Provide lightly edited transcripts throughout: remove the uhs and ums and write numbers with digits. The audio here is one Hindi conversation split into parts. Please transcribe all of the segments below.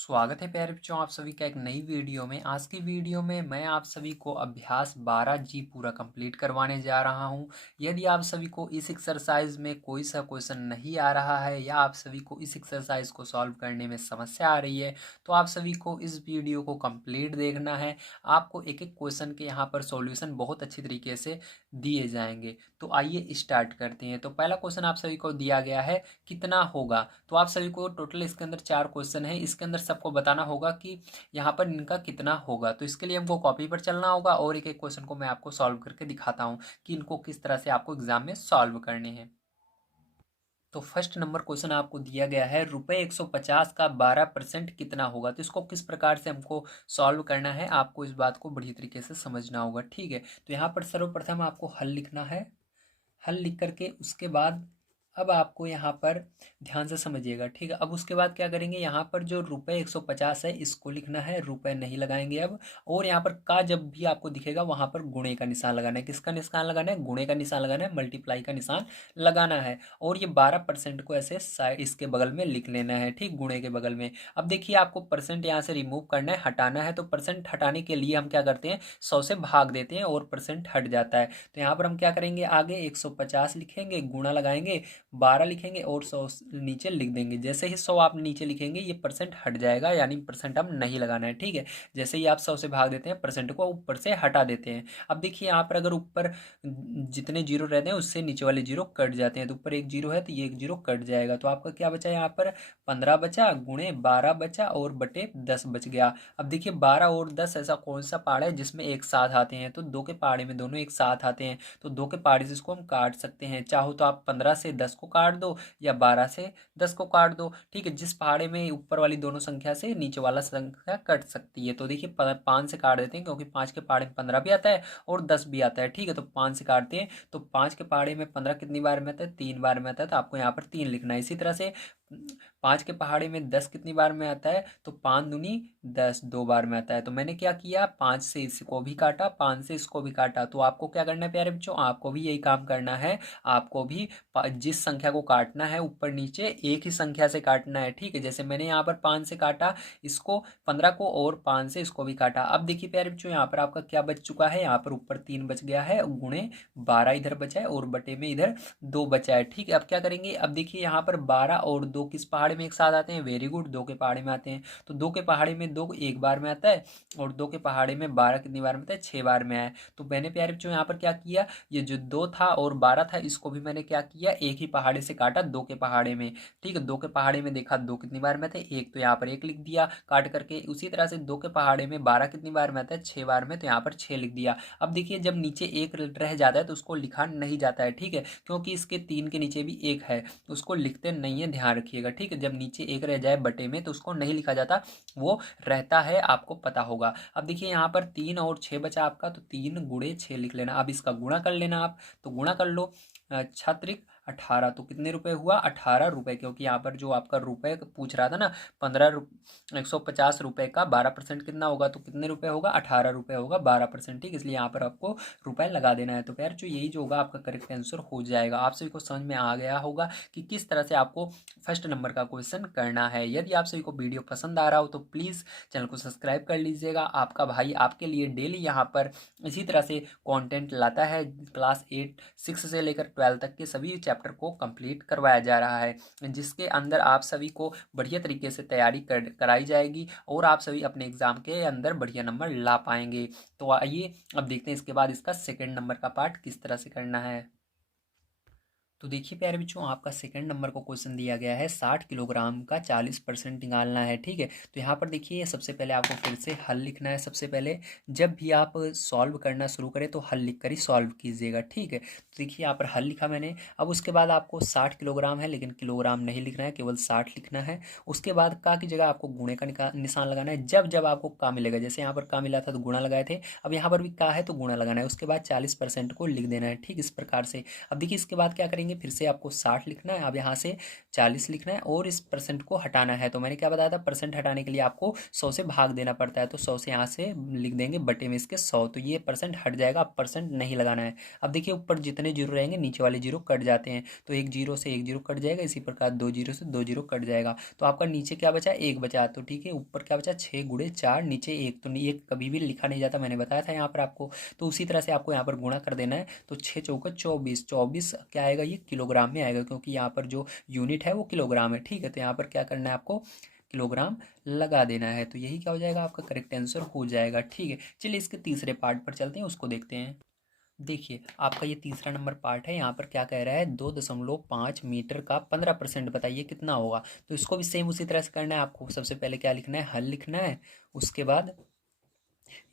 स्वागत है प्यारे बच्चों आप सभी का एक नई वीडियो में। आज की वीडियो में मैं आप सभी को अभ्यास 12G पूरा कंप्लीट करवाने जा रहा हूं। यदि आप सभी को इस एक्सरसाइज में कोई सा क्वेश्चन नहीं आ रहा है या आप सभी को इस एक्सरसाइज को सॉल्व करने में समस्या आ रही है तो आप सभी को इस वीडियो को कंप्लीट देखना है। आपको एक एक क्वेश्चन के यहाँ पर सॉल्यूशन बहुत अच्छी तरीके से दिए जाएंगे। तो आइए स्टार्ट करते हैं। तो पहला क्वेश्चन आप सभी को दिया गया है कितना होगा। तो आप सभी को टोटल इसके अंदर 4 क्वेश्चन है। इसके अंदर सबको बताना होगा कि यहाँ पर इनका कितना होगा। तो इसके लिए हमको कॉपी पर चलना होगा और एक एक क्वेश्चन को मैं आपको सॉल्व करके दिखाता हूँ कि इनको किस तरह से आपको एग्जाम में सॉल्व करने हैं। तो फर्स्ट नंबर क्वेश्चन आपको दिया गया है रुपए 150 का 12% कितना होगा। तो इसको किस प्रकार से हमको सॉल्व करना है आपको इस बात को बढ़िया तरीके से समझना होगा। ठीक है, तो यहाँ पर सर्वप्रथम आपको हल लिखना है। हल लिख करके उसके बाद अब आपको यहाँ पर ध्यान से समझिएगा। ठीक है, अब उसके बाद क्या करेंगे, यहाँ पर जो रुपए 150 है इसको लिखना है, रुपए नहीं लगाएंगे अब। और यहाँ पर का जब भी आपको दिखेगा वहाँ पर गुणे का निशान लगाना है। किसका निशान लगाना है? गुणे का निशान लगाना है, मल्टीप्लाई का निशान लगाना है। और ये 12% को ऐसे इसके बगल में लिख लेना है, ठीक, गुणे के बगल में। अब देखिए आपको परसेंट यहाँ से रिमूव करना है, हटाना है। तो परसेंट हटाने के लिए हम क्या करते हैं, 100 से भाग देते हैं और परसेंट हट जाता है। तो यहाँ पर हम क्या करेंगे, आगे 150 लिखेंगे, गुणा लगाएंगे, 12 लिखेंगे और 100 नीचे लिख देंगे। जैसे ही 100 आप नीचे लिखेंगे ये परसेंट हट जाएगा, यानी परसेंट हम नहीं लगाना है। ठीक है, जैसे ही आप 100 से भाग देते हैं परसेंट को ऊपर से हटा देते हैं। अब देखिए यहाँ पर अगर ऊपर जितने जीरो रहते हैं उससे नीचे वाले जीरो कट जाते हैं। तो ऊपर एक जीरो है तो ये एक जीरो कट जाएगा। तो आपका क्या बचा यहाँ पर, 15 बचा, गुणे 12 बचा और बटे 10 बच गया। अब देखिए 12 और 10 ऐसा कौन सा पहाड़ है जिसमें एक साथ आते हैं। तो दो के पहाड़े में दोनों एक साथ आते हैं। तो दो के पहाड़े से इसको हम काट सकते हैं। चाहो तो आप 15 से 10 को काट दो या 12 से 10 को काट दो। ठीक है, जिस पहाड़े में ऊपर वाली दोनों संख्या से नीचे वाला संख्या कट सकती है। तो देखिए 5 से काट देते हैं क्योंकि 5 के पहाड़े में 15 भी आता है और 10 भी आता है। ठीक है, तो 5 से काटते हैं। तो 5 के पहाड़े में 15 कितनी बार में आता है, 3 बार में आता है। तो आपको यहाँ पर 3 लिखना है। इसी तरह से 5 के पहाड़े में 10 कितनी बार में आता है, तो 5 दूनी 10 2 बार में आता है। तो मैंने क्या किया, 5 से इसको भी काटा, 5 से इसको भी काटा। तो आपको क्या करना है प्यारे बच्चों, आपको भी यही काम करना है। आपको भी जिस संख्या को काटना है ऊपर नीचे एक ही संख्या से काटना है। ठीक है, जैसे मैंने यहाँ पर 5 से काटा इसको, 15 को, और 5 से इसको भी काटा। अब देखिए प्यारे बच्चों यहाँ पर आपका क्या बच चुका है, यहाँ पर ऊपर 3 बच गया है, गुणे 12 इधर बचा है और बटे में इधर 2 बचा है। ठीक है, अब क्या करेंगे, अब देखिए यहाँ पर 12 और 2 किस पहाड़े में एक साथ आते हैं, वेरी गुड, 2 के पहाड़े में आते हैं। तो 2 के पहाड़े में 2 एक बार में आता है और 2 के पहाड़े में 12 कितनी बार में आता है, 6 बार में आया। तो मैंने प्यारे बच्चों यहाँ पर क्या किया, ये जो 2 था और 12 था इसको भी मैंने क्या किया, एक ही पहाड़े से काटा, 2 के पहाड़े में। ठीक है, 2 के पहाड़े में देखा 2 कितनी बार में थे, एक, तो यहाँ पर 1 लिख दिया काट करके। उसी तरह से 2 के पहाड़े में 12 कितनी बार में आता है, 6 बार में, तो यहाँ पर 6 लिख दिया। अब देखिए जब नीचे एक रह जाता है तो उसको लिखा नहीं जाता है। ठीक है, क्योंकि इसके 3 के नीचे भी एक है, उसको लिखते नहीं है, ध्यान रखिएगा। ठीक है, जब नीचे एक रह जाए बटे में तो उसको नहीं लिखा जाता, वो रहता है, आपको पता होगा। अब देखिए यहाँ पर 3 और 6 बचा आपका, तो 3 गुणे 6 लिख लेना। अब इसका गुणा कर लेना आप, तो गुणा कर लो, छात्रिक 18। तो कितने रुपए हुआ, 18 रुपए, क्योंकि यहाँ पर जो आपका रुपए पूछ रहा था ना, 150 रुपए का 12% कितना होगा, तो कितने रुपए होगा, 18 रुपए होगा 12%। ठीक, इसलिए यहाँ पर आपको रुपए लगा देना है। तो यार जो यही जो होगा आपका करेक्ट आंसर हो जाएगा। आप सभी को समझ में आ गया होगा कि किस तरह से आपको फर्स्ट नंबर का क्वेश्चन करना है। यदि आप सभी को वीडियो पसंद आ रहा हो तो प्लीज़ चैनल को सब्सक्राइब कर लीजिएगा। आपका भाई आपके लिए डेली यहाँ पर इसी तरह से कंटेंट लाता है। क्लास 6 से लेकर 12 तक के सभी चैप्टर को कंप्लीट करवाया जा रहा है, जिसके अंदर आप सभी को बढ़िया तरीके से तैयारी कराई जाएगी और आप सभी अपने एग्जाम के अंदर बढ़िया नंबर ला पाएंगे। तो आइए अब देखते हैं इसके बाद इसका सेकंड नंबर का पार्ट किस तरह से करना है। तो देखिए प्यारे बच्चों, आपका सेकंड नंबर को क्वेश्चन दिया गया है 60 किलोग्राम का 40% निकालना है। ठीक है, तो यहाँ पर देखिए सबसे पहले आपको फिर से हल लिखना है। सबसे पहले जब भी आप सॉल्व करना शुरू करें तो हल लिख कर ही सॉल्व कीजिएगा। ठीक है, तो देखिए यहाँ पर हल लिखा मैंने। अब उसके बाद आपको 60 किलोग्राम है लेकिन किलोग्राम नहीं लिखना है, केवल 60 लिखना है। उसके बाद का की जगह आपको गुणे का निशान लगाना है। जब जब आपको का मिलेगा, जैसे यहाँ पर का मिला था तो गुणा लगाए थे, अब यहाँ पर भी का है तो गुणा लगाना है। उसके बाद 40% को लिख देना है। ठीक, इस प्रकार से। अब देखिए इसके बाद क्या करेंगे, करेंगे, फिर से आपको 60 लिखना है, अब यहाँ से 40 लिखना है और इस परसेंट को हटाना है। तो मैंने क्या बताया था, परसेंट हटाने के लिए आपको 100 से भाग देना पड़ता है, तो 100 से यहाँ से लिख देंगे बटे में इसके 100, तो ये परसेंट हट जाएगा, अब परसेंट नहीं लगाना है। अब देखिए ऊपर जितने जीरो रहेंगे नीचे वाले जीरो कट जाते हैं, तो एक जीरो से एक जीरो कट जाएगा, इसी प्रकार दो जीरो से दो जीरो कट जाएगा। तो आपका नीचे क्या बचा, एक बचा, तो ठीक है ऊपर क्या बचा 6 गुणे 4, नीचे एक, तो एक कभी भी लिखा नहीं जाता, मैंने बताया था यहाँ पर आपको। तो उसी तरह से आपको यहाँ पर गुणा कर देना है, तो 6 चौका 24, 24 क्या आएगा, ये किलोग्राम में आएगा, क्योंकि यहाँ पर जो यूनिट है वो किलोग्राम है। ठीक है, तो यहाँ पर क्या करना है आपको, किलोग्राम लगा देना है, तो यही क्या हो जाएगा, आपका करेक्ट आंसर हो जाएगा। ठीक है, चलिए इसके तीसरे पार्ट पर चलते हैं, उसको देखते हैं। देखिए आपका ये तीसरा नंबर पार्ट है, यहाँ पर क्या कह रहा है, 2.5 मीटर का 15% बताइए कितना होगा। तो इसको भी सेम उसी तरह से करना है आपको। सबसे पहले क्या लिखना है, हल लिखना है, उसके बाद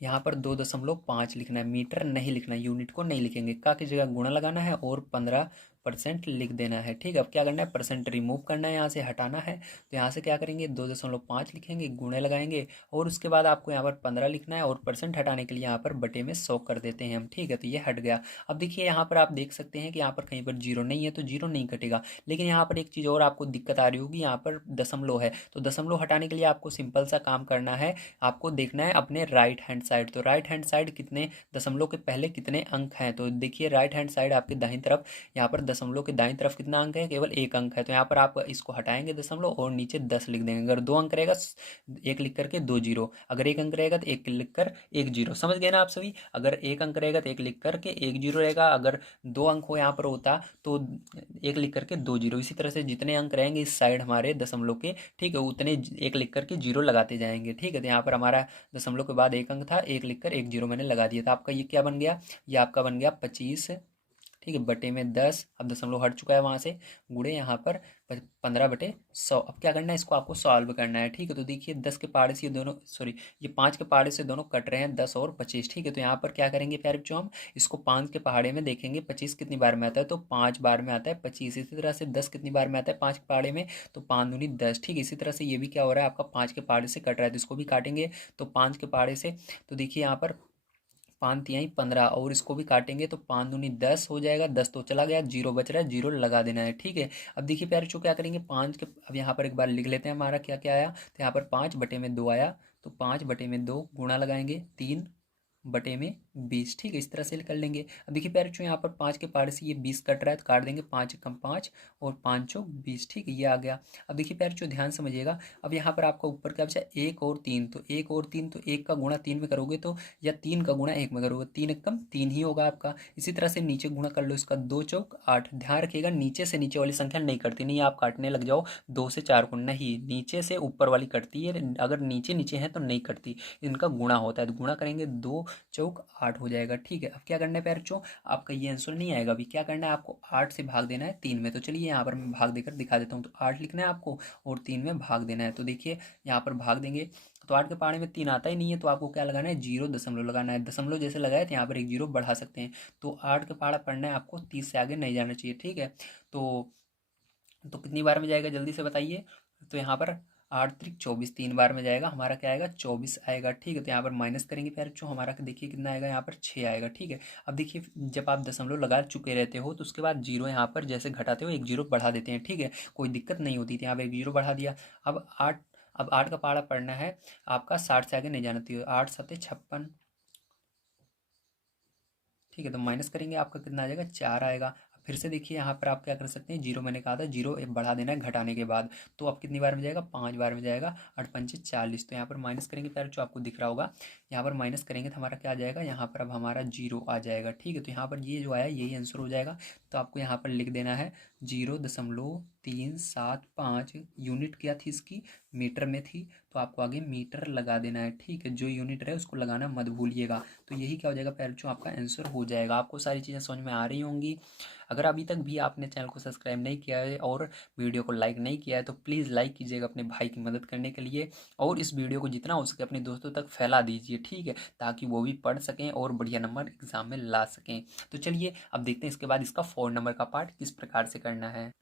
यहाँ पर 2.5 लिखना है, मीटर नहीं लिखना है, यूनिट को नहीं लिखेंगे, का की जगह गुणा लगाना है और 15% लिख देना है। ठीक है, अब क्या करना है, परसेंट रिमूव करना है, यहाँ से हटाना है, तो यहाँ से क्या करेंगे 2.5 लिखेंगे, गुणे लगाएंगे और उसके बाद आपको यहाँ पर 15 लिखना है और परसेंट हटाने के लिए यहाँ पर बटे में 100 कर देते हैं हम। ठीक है, तो ये हट गया। अब देखिए यहाँ पर आप देख सकते हैं कि यहाँ पर कहीं पर जीरो नहीं है, तो जीरो नहीं कटेगा, लेकिन यहाँ पर एक चीज़ और आपको दिक्कत आ रही होगी, यहाँ पर दशमलव है, तो दशमलव हटाने के लिए आपको सिंपल सा काम करना है, आपको देखना है अपने राइट हैंड साइड। तो राइट हैंड साइड कितने दशमलव के पहले कितने अंक हैं, तो देखिए राइट हैंड साइड आपके दाहिनी तरफ, यहाँ पर दशमलव के दाहिनी तरफ कितना अंक है, केवल एक अंक है, तो यहाँ पर आप इसको हटाएंगे दशमलव और नीचे 10 लिख देंगे। अगर दो अंक रहेगा एक लिख करके दो जीरो, अगर एक अंक रहेगा तो एक लिख कर एक जीरो, समझ गए ना आप सभी। अगर एक अंक रहेगा तो एक लिख करके एक जीरो रहेगा, अगर दो अंक हो यहाँ पर होता तो एक लिख करके दो जीरो, इसी तरह से जितने अंक रहेंगे इस साइड हमारे दशमलव के, ठीक है, उतने एक लिख करके जीरो लगाते जाएंगे। ठीक है, तो यहाँ पर हमारा दशमलव के बाद एक अंक था, एक लिखकर एक जीरो मैंने लगा दिया था। आपका ये क्या बन गया, ये आपका बन गया 25, ठीक है, बटे में 10, अब दशमलव हट चुका है वहाँ से, गुणे यहाँ पर 15/100। अब क्या करना है, इसको आपको सॉल्व करना है। ठीक है, तो देखिए 10 के पहाड़े से ये दोनों, सॉरी ये 5 के पहाड़े से दोनों कट रहे हैं, 10 और 25। ठीक है, तो यहाँ पर क्या करेंगे प्यारे बच्चों, हम इसको 5 के पहाड़े में देखेंगे 25 कितनी बार में आता है, तो 5 बार में आता है 25। इसी तरह से 10 कितनी बार में आता है 5 के पहाड़े में, तो 5 दूनी 10। ठीक है, इसी तरह से ये भी क्या हो रहा है आपका 5 के पहाड़े से कट रहा है, तो इसको भी काटेंगे, तो 5 के पहाड़े से, तो देखिए यहाँ पर 5 तिहाई 15 और इसको भी काटेंगे तो 5 दूनी 10 हो जाएगा, 10 तो चला गया, जीरो बच रहा है, जीरो लगा देना है। ठीक है, अब देखिए प्यारे बच्चों क्या करेंगे, 5 के, अब यहाँ पर एक बार लिख लेते हैं हमारा क्या क्या आया, तो यहाँ पर 5/2 आया, तो 5/2 गुणा लगाएंगे 3/20। ठीक है, इस तरह से कर लेंगे। अब देखिए प्यारे बच्चों यहाँ पर 5 के पार से ये 20 कट रहा है, तो काट देंगे, 5 कम 5 और 5 चौक 20। ठीक है, ये आ गया। अब देखिए प्यारे बच्चों ध्यान समझिएगा, अब यहाँ पर आपका ऊपर क्या बचा, एक और तीन, तो एक और तीन, तो एक का गुणा 3 में करोगे तो, या 3 का गुणा 1 में करोगे, 3 एक कम 3 ही होगा आपका। इसी तरह से नीचे गुणा कर लो इसका, 2 चौक 8। ध्यान रखिएगा नीचे से नीचे वाली संख्या नहीं कटती, नहीं आप काटने लग जाओ 2 से 4 को, नहीं, नीचे से ऊपर वाली कटती है, अगर नीचे नीचे है तो नहीं कटती, इनका गुणा होता है, तो गुणा करेंगे 2 चौक 8 हो जाएगा। ठीक है, अब क्या करना है प्यारे बच्चों, आपका ये आंसर नहीं आएगा, अभी क्या करना है आपको 8 से भाग देना है 3 में, तो चलिए यहाँ पर मैं भाग देकर दिखा देता हूँ। तो 8 लिखना है आपको और 3 में भाग देना है, तो देखिए यहाँ पर भाग देंगे, तो 8 के पहाड़े में 3 आता ही नहीं है, तो आपको क्या लगाना है, जीरो दशमलव लगाना है। दशमलव जैसे लगाए तो यहाँ पर एक जीरो बढ़ा सकते हैं, तो 8 के पहाड़ा पढ़ना है आपको, 30 से आगे नहीं जाना चाहिए। ठीक है, तो कितनी बार में जाएगा जल्दी से बताइए, तो यहाँ पर 8×3 = 24, 3 बार में जाएगा, हमारा क्या आएगा 24 आएगा। ठीक है, तो यहाँ पर माइनस करेंगे प्यारे बच्चों, हमारा देखिए कितना आएगा, यहाँ पर 6 आएगा। ठीक है, अब देखिए जब आप दशमलव लगा चुके रहते हो तो उसके बाद जीरो यहाँ पर जैसे घटाते हो एक जीरो बढ़ा देते हैं। ठीक है, कोई दिक्कत नहीं होती थी, यहाँ पर एक जीरो बढ़ा दिया। अब 8 का पहाड़ा पढ़ना है आपका, 60 से आगे नहीं जाना चाहिए, 8 7 56। ठीक है, तो माइनस करेंगे आपका कितना आ जाएगा, 4 आएगा। फिर से देखिए यहाँ पर आप क्या कर सकते हैं, जीरो मैंने कहा था, जीरो एक बढ़ा देना है घटाने के बाद, तो अब कितनी बार में जाएगा, 5 बार में जाएगा, 8×5 = 40। तो यहाँ पर माइनस करेंगे प्यारे जो आपको दिख रहा होगा, यहाँ पर माइनस करेंगे तो हमारा क्या आ जाएगा, यहाँ पर अब हमारा जीरो आ जाएगा। ठीक है, तो यहाँ पर ये जो आया यही आंसर हो जाएगा, तो आपको यहाँ पर लिख देना है 0.375। यूनिट क्या थी इसकी, मीटर में थी, तो आपको आगे मीटर लगा देना है। ठीक है, जो यूनिट रहे उसको लगाना मत भूलिएगा। तो यही क्या हो जाएगा प्यारे बच्चों, आपका आंसर हो जाएगा। आपको सारी चीज़ें समझ में आ रही होंगी। अगर अभी तक भी आपने चैनल को सब्सक्राइब नहीं किया है और वीडियो को लाइक नहीं किया है तो प्लीज़ लाइक कीजिएगा अपने भाई की मदद करने के लिए, और इस वीडियो को जितना हो सके अपने दोस्तों तक फैला दीजिए। ठीक है, ताकि वो भी पढ़ सकें और बढ़िया नंबर एग्जाम में ला सकें। तो चलिए अब देखते हैं इसके बाद इसका 4 नंबर का पार्ट किस प्रकार से करना है।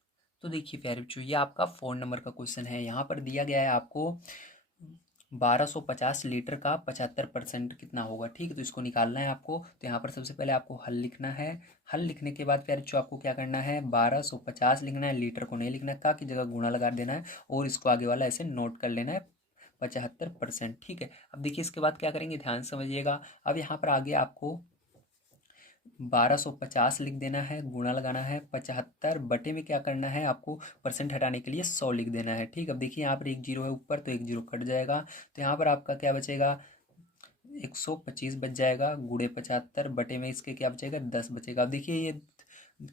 तो देखिए प्यारे बच्चों, ये आपका 4 नंबर का क्वेश्चन है। यहाँ पर दिया गया है आपको 1250 लीटर का 75% कितना होगा। ठीक है, तो इसको निकालना है आपको। तो यहाँ पर सबसे पहले आपको हल लिखना है। हल लिखने के बाद फिर जो आपको क्या करना है, 1250 लिखना है, लीटर को नहीं लिखना है, का की जगह गुणा लगा देना है और इसको आगे वाला ऐसे नोट कर लेना है 75%। ठीक है, अब देखिए इसके बाद क्या करेंगे, ध्यान से समझिएगा। अब यहाँ पर आगे आपको 1250 लिख देना है, गुणा लगाना है 75 बटे में क्या करना है आपको, परसेंट हटाने के लिए 100 लिख देना है। ठीक, अब देखिए यहाँ पर एक जीरो है ऊपर, तो एक जीरो कट जाएगा। तो यहाँ पर आपका क्या बचेगा, 125 बच जाएगा, गुड़े 75 बटे में इसके क्या बचेगा, 10 बचेगा। अब देखिए ये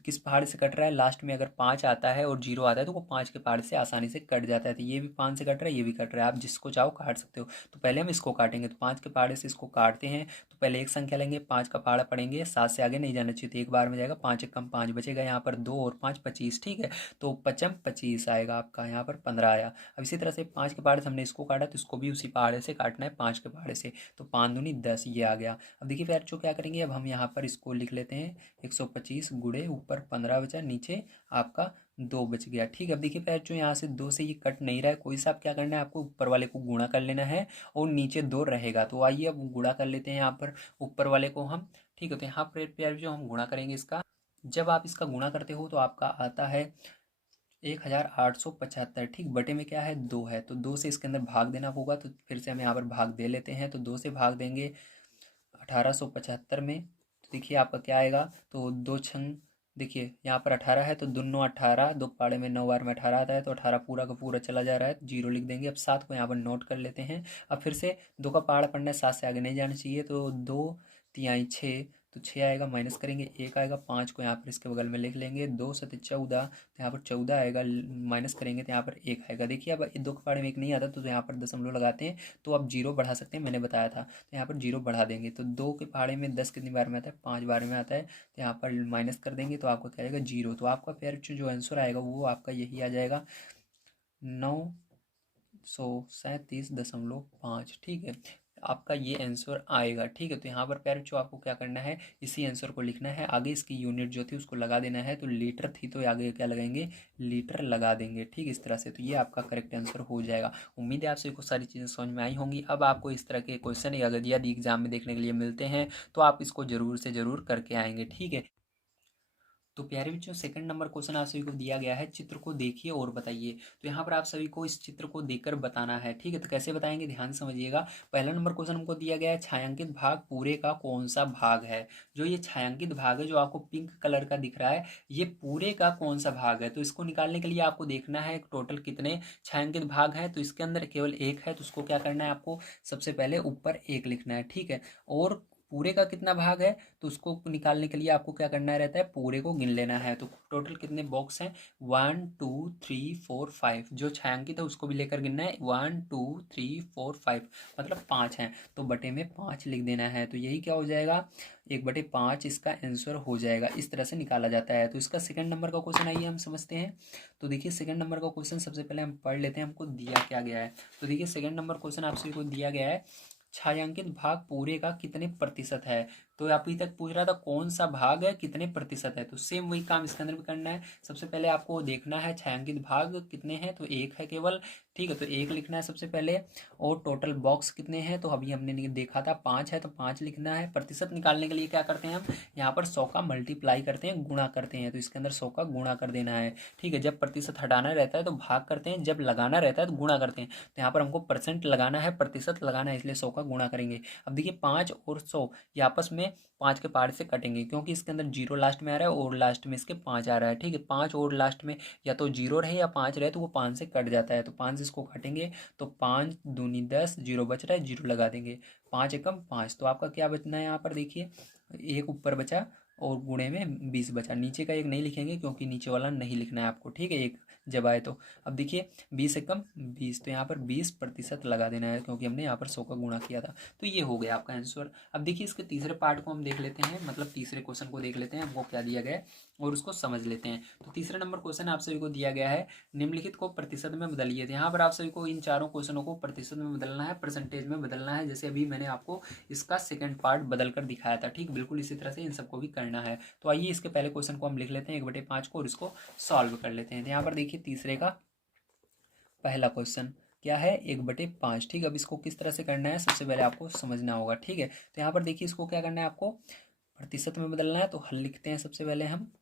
किस पहाड़ से कट रहा है, लास्ट में अगर 5 आता है और जीरो आता है तो वो 5 के पहाड़ से आसानी से कट जाता है। तो ये भी 5 से कट रहा है, ये भी कट रहा है, आप जिसको चाहो काट सकते हो। तो पहले हम इसको काटेंगे, तो 5 के पहाड़े से इसको काटते हैं। तो पहले एक संख्या लेंगे, 5 का पहाड़ा पड़ेंगे, 7 से आगे नहीं जाना चाहिए, तो एक बार में जाएगा, 5 एक कम 5 बचेगा, यहाँ पर 2 और 5 25। ठीक है, तो पचम 25 आएगा आपका, यहाँ पर 15 आया। अब इसी तरह से 5 के पहाड़े से हमने इसको काटा, तो इसको भी उसी पहाड़े से काटना है, 5 के पहाड़े से। तो 5 दूनी 10, ये आ गया। अब देखिए फिर जो क्या करेंगे, अब हम यहाँ पर इसको लिख लेते हैं 125 गुड़े ऊपर 15 बचा, नीचे आपका 2 बच गया। ठीक है, अब देखिए फिर जो यहाँ से 2 से ये कट नहीं रहा है, कोई सा आप क्या करना है, आपको ऊपर वाले को गुणा कर लेना है और नीचे 2 रहेगा। तो आइए अब गुणा कर लेते हैं यहाँ पर ऊपर वाले को हम। ठीक है, तो यहाँ पर प्यार जो हम गुणा करेंगे इसका, जब आप इसका गुणा करते हो तो आपका आता है 1875। ठीक, बटे में क्या है, 2 है, तो 2 से इसके अंदर भाग देना होगा। तो फिर से हम यहाँ पर भाग दे लेते हैं, तो 2 से भाग देंगे 1875 में, तो देखिए आपका क्या आएगा, तो दो छंग, देखिए यहाँ पर 18 है, तो दुनो 18, दो पाड़े में 9 बार में 18 आता है, तो 18 पूरा का पूरा चला जा रहा है, जीरो लिख देंगे। अब 7 को यहाँ पर नोट कर लेते हैं। अब फिर से 2 का पहाड़ा पढ़ना है, 7 से आगे नहीं जाना चाहिए, तो 2 तिहाई 6, तो 6 आएगा, माइनस करेंगे 1 आएगा, 5 को यहाँ पर इसके बगल में लिख लेंगे, 2 सत 14, तो यहाँ पर 14 आएगा, माइनस करेंगे तो यहाँ पर 1 आएगा। देखिए अब 2 के पहाड़े में 1 नहीं आता, तो यहाँ पर दशमलव लगाते हैं, तो आप जीरो बढ़ा सकते हैं, मैंने बताया था। तो यहाँ पर जीरो बढ़ा देंगे, तो 2 के पहाड़े में 10 कितनी बार में आता है, 5 बार में आता है, तो यहाँ पर माइनस कर देंगे तो आपका क्या आएगा, जीरो। तो आपका फिर जो आंसर आएगा वो आपका यही आ जाएगा, 937.5। ठीक है, आपका ये आंसर आएगा। ठीक है, तो यहाँ पर पैर जो आपको क्या करना है, इसी आंसर को लिखना है, आगे इसकी यूनिट जो थी उसको लगा देना है। तो लीटर थी तो आगे क्या लगाएंगे, लीटर लगा देंगे। ठीक, इस तरह से, तो ये आपका करेक्ट आंसर हो जाएगा। उम्मीद है आप सभी को सारी चीज़ें समझ में आई होंगी। अब आपको इस तरह के क्वेश्चन अगर यदि एग्जाम में देखने के लिए मिलते हैं तो आप इसको जरूर से ज़रूर करके आएंगे। ठीक है, तो प्यारे बच्चों सेकंड नंबर क्वेश्चन आप सभी को दिया गया है, चित्र को देखिए और बताइए। तो यहाँ पर आप सभी को इस चित्र को देखकर बताना है। ठीक है, तो कैसे बताएंगे, ध्यान से समझिएगा। पहला नंबर क्वेश्चन हमको दिया गया है, छायांकित भाग पूरे का कौन सा भाग है। जो ये छायांकित भाग है जो आपको पिंक कलर का दिख रहा है, ये पूरे का कौन सा भाग है। तो इसको निकालने के लिए आपको देखना है टोटल कितने छायांकित भाग हैं। तो इसके अंदर केवल एक है, तो उसको क्या करना है, आपको सबसे पहले ऊपर एक लिखना है। ठीक है, और पूरे का कितना भाग है, तो उसको निकालने के लिए आपको क्या करना रहता है, पूरे को गिन लेना है। तो टोटल कितने बॉक्स हैं, 1 2 3 4 5, जो छायांकित है उसको भी लेकर गिनना है, 1 2 3 4 5, मतलब 5 हैं, तो बटे में 5 लिख देना है। तो यही क्या हो जाएगा, 1/5 इसका आंसर हो जाएगा। इस तरह से निकाला जाता है। तो इसका सेकंड नंबर का क्वेश्चन आइए हम समझते हैं। तो देखिए सेकंड नंबर का क्वेश्चन सबसे पहले हम पढ़ लेते हैं, हमको दिया क्या गया है। तो देखिए सेकंड नंबर क्वेश्चन आप सभी को दिया गया है, छायांकित भाग पूरे का कितने प्रतिशत है। तो अभी तक पूछ रहा था कौन सा भाग है, कितने प्रतिशत है, तो सेम वही काम इसके अंदर भी करना है। सबसे पहले आपको देखना है छायांकित भाग कितने हैं, तो एक है केवल। ठीक है, तो एक लिखना है सबसे पहले, और टोटल बॉक्स कितने हैं, तो अभी हमने देखा था 5 है, तो 5 लिखना है। प्रतिशत निकालने के लिए क्या करते हैं हम, यहाँ पर 100 का मल्टीप्लाई करते हैं, गुणा करते हैं, तो इसके अंदर 100 का गुणा कर देना है। ठीक है, जब प्रतिशत हटाना रहता है तो भाग करते हैं, जब लगाना रहता है तो गुणा करते हैं। तो यहाँ पर हमको परसेंट लगाना है, प्रतिशत लगाना है, इसलिए 100 का गुणा करेंगे। अब देखिए 5 और 100 ये आपस में 5 के पार से कटेंगे, क्योंकि इसके अंदर जीरो लास्ट में आ रहा है और लास्ट में इसके 5 आ रहा है। ठीक है, 5 और लास्ट में या तो जीरो रहे या 5 रहे, तो वो 5 से कट जाता है, तो 5 से इसको काटेंगे, तो 5 दूनी 10, जीरो बच रहा है, जीरो लगा देंगे, 5 एकम 5। तो आपका क्या बचना है, यहाँ पर देखिए एक ऊपर बचा और गुणे में 20 बचा। नीचे का एक नहीं लिखेंगे क्योंकि नीचे वाला नहीं लिखना है आपको। ठीक है, एक जब आए तो। अब देखिए 20 एकम 20, तो यहाँ पर 20% लगा देना है, क्योंकि हमने यहाँ पर 100 का गुणा किया था। तो ये हो गया आपका आंसर। अब देखिए इसके तीसरे पार्ट को हम देख लेते हैं, मतलब तीसरे क्वेश्चन को देख लेते हैं, हमको क्या दिया गया है और उसको समझ लेते हैं। तो तीसरा नंबर क्वेश्चन आप सभी को दिया गया है, निम्नलिखित को प्रतिशत में बदलिए। यहाँ पर आप सभी को इन चारों क्वेश्चनों को प्रतिशत में बदलना है, परसेंटेज में बदलना है, जैसे अभी मैंने आपको इसका सेकंड पार्ट बदल कर दिखाया था। ठीक, बिल्कुल इसी तरह से इन सबको भी करना है। तो आइए इसके पहले क्वेश्चन को हम लिख लेते हैं 1/5 को, और इसको सॉल्व कर लेते हैं। तो यहाँ पर देखिए तीसरे का पहला क्वेश्चन, क्या है 1/5। ठीक है, अब इसको किस तरह से करना है सबसे पहले आपको समझना होगा। ठीक है, तो यहाँ पर देखिए इसको क्या करना है, आपको प्रतिशत में बदलना है। तो हल लिखते हैं सबसे पहले हम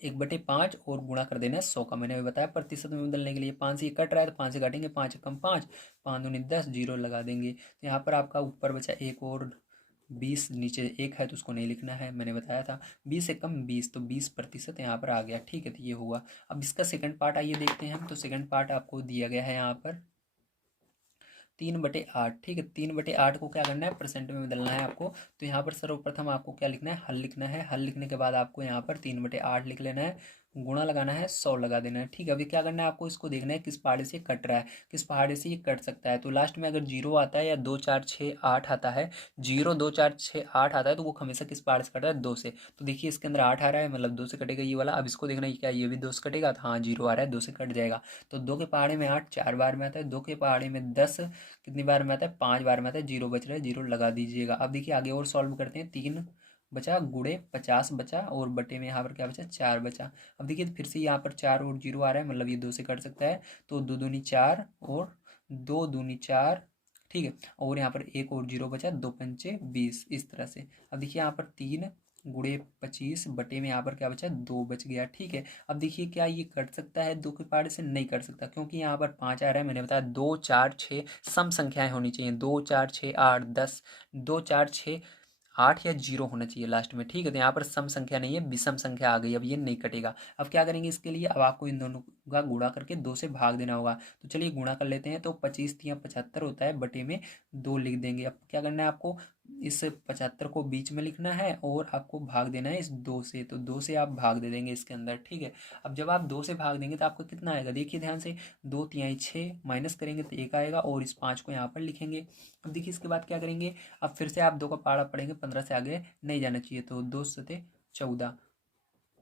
1/5 और गुणा कर देना है 100 का। मैंने अभी बताया प्रतिशत में बदलने के लिए 5 से ये कट रहा है तो 5 से काटेंगे, 5 कम 5, 5 दूनी 10, जीरो लगा देंगे। तो यहाँ पर आपका ऊपर बचा 1 और 20, नीचे 1 है तो उसको नहीं लिखना है, मैंने बताया था। 20 से कम 20, तो 20% यहाँ पर आ गया। ठीक है, तो ये हुआ। अब इसका सेकंड पार्ट आइए देखते हैं हम। तो सेकंड पार्ट आपको दिया गया है यहाँ पर 3/8। ठीक है, 3/8 को क्या करना है, परसेंट में बदलना है आपको। तो यहाँ पर सर्वप्रथम आपको क्या लिखना है, हल लिखना है। हल लिखने के बाद आपको यहाँ पर 3/8 लिख लेना है, गुणा लगाना है, 100 लगा देना है। ठीक है, अभी क्या करना है आपको, इसको देखना है किस पहाड़े से कट रहा है, किस पहाड़े से ये कट सकता है। तो लास्ट में अगर 0 आता है या 2 4 6 8 आता है, 0 2 4 6 8 आता है, तो वो हमेशा किस पहाड़ से कट रहा है, 2 से। तो देखिए इसके अंदर 8 आ रहा है, मतलब 2 से कटेगा ये वाला। अब इसको देखना है क्या ये भी 2 से कटेगा, तो हाँ 0 आ रहा है, 2 से कट जाएगा। तो 2 के पहाड़े में 8 4 बार में आता है, 2 के पहाड़े में 10 कितनी बार में आता है, 5 बार में आता है। 0 बच रहा है, 0 लगा दीजिएगा। अब देखिए आगे और सॉल्व करते हैं। 3 बचा, गुणे 50 बचा, और बटे में यहाँ पर क्या बचा, 4 बचा। अब देखिए फिर से यहाँ पर 4 और 0 आ रहा है, मतलब ये 2 से कट सकता है। तो 2 दूनी 4 और 2 दूनी 4। ठीक है, और यहाँ पर 1 और 0 बचा, 2 पंचे 20, इस तरह से। अब देखिए यहाँ पर 3 गुणे 25 बटे में यहाँ पर क्या बचा, 2 बच गया। ठीक है, अब देखिए क्या ये कट सकता है 2 के पहाड़े से, नहीं कट सकता, क्योंकि यहाँ पर 5 आ रहा है। मैंने बताया 2 4 6 सम संख्याएं होनी चाहिए, 2 4 6 8 10, 2 4 6 8 या 0 होना चाहिए लास्ट में। ठीक है, तो यहाँ पर सम संख्या नहीं है, विषम संख्या आ गई, अब ये नहीं कटेगा। अब क्या करेंगे इसके लिए, अब आपको इन दोनों का गुणा करके 2 से भाग देना होगा। तो चलिए गुणा कर लेते हैं। तो 25 या 75 होता है, बटे में 2 लिख देंगे। अब क्या करना है आपको, इस 75 को बीच में लिखना है और आपको भाग देना है इस 2 से। तो 2 से आप भाग दे देंगे इसके अंदर। ठीक है, अब जब आप 2 से भाग देंगे तो आपको कितना आएगा, देखिए ध्यान से, 2 तिहाई 6 माइनस करेंगे तो 1 आएगा, और इस 5 को यहाँ पर लिखेंगे। अब देखिए इसके बाद क्या करेंगे, अब फिर से आप 2 का पहाड़ा पढ़ेंगे, 15 से आगे नहीं जाना चाहिए। तो 2 सते 14,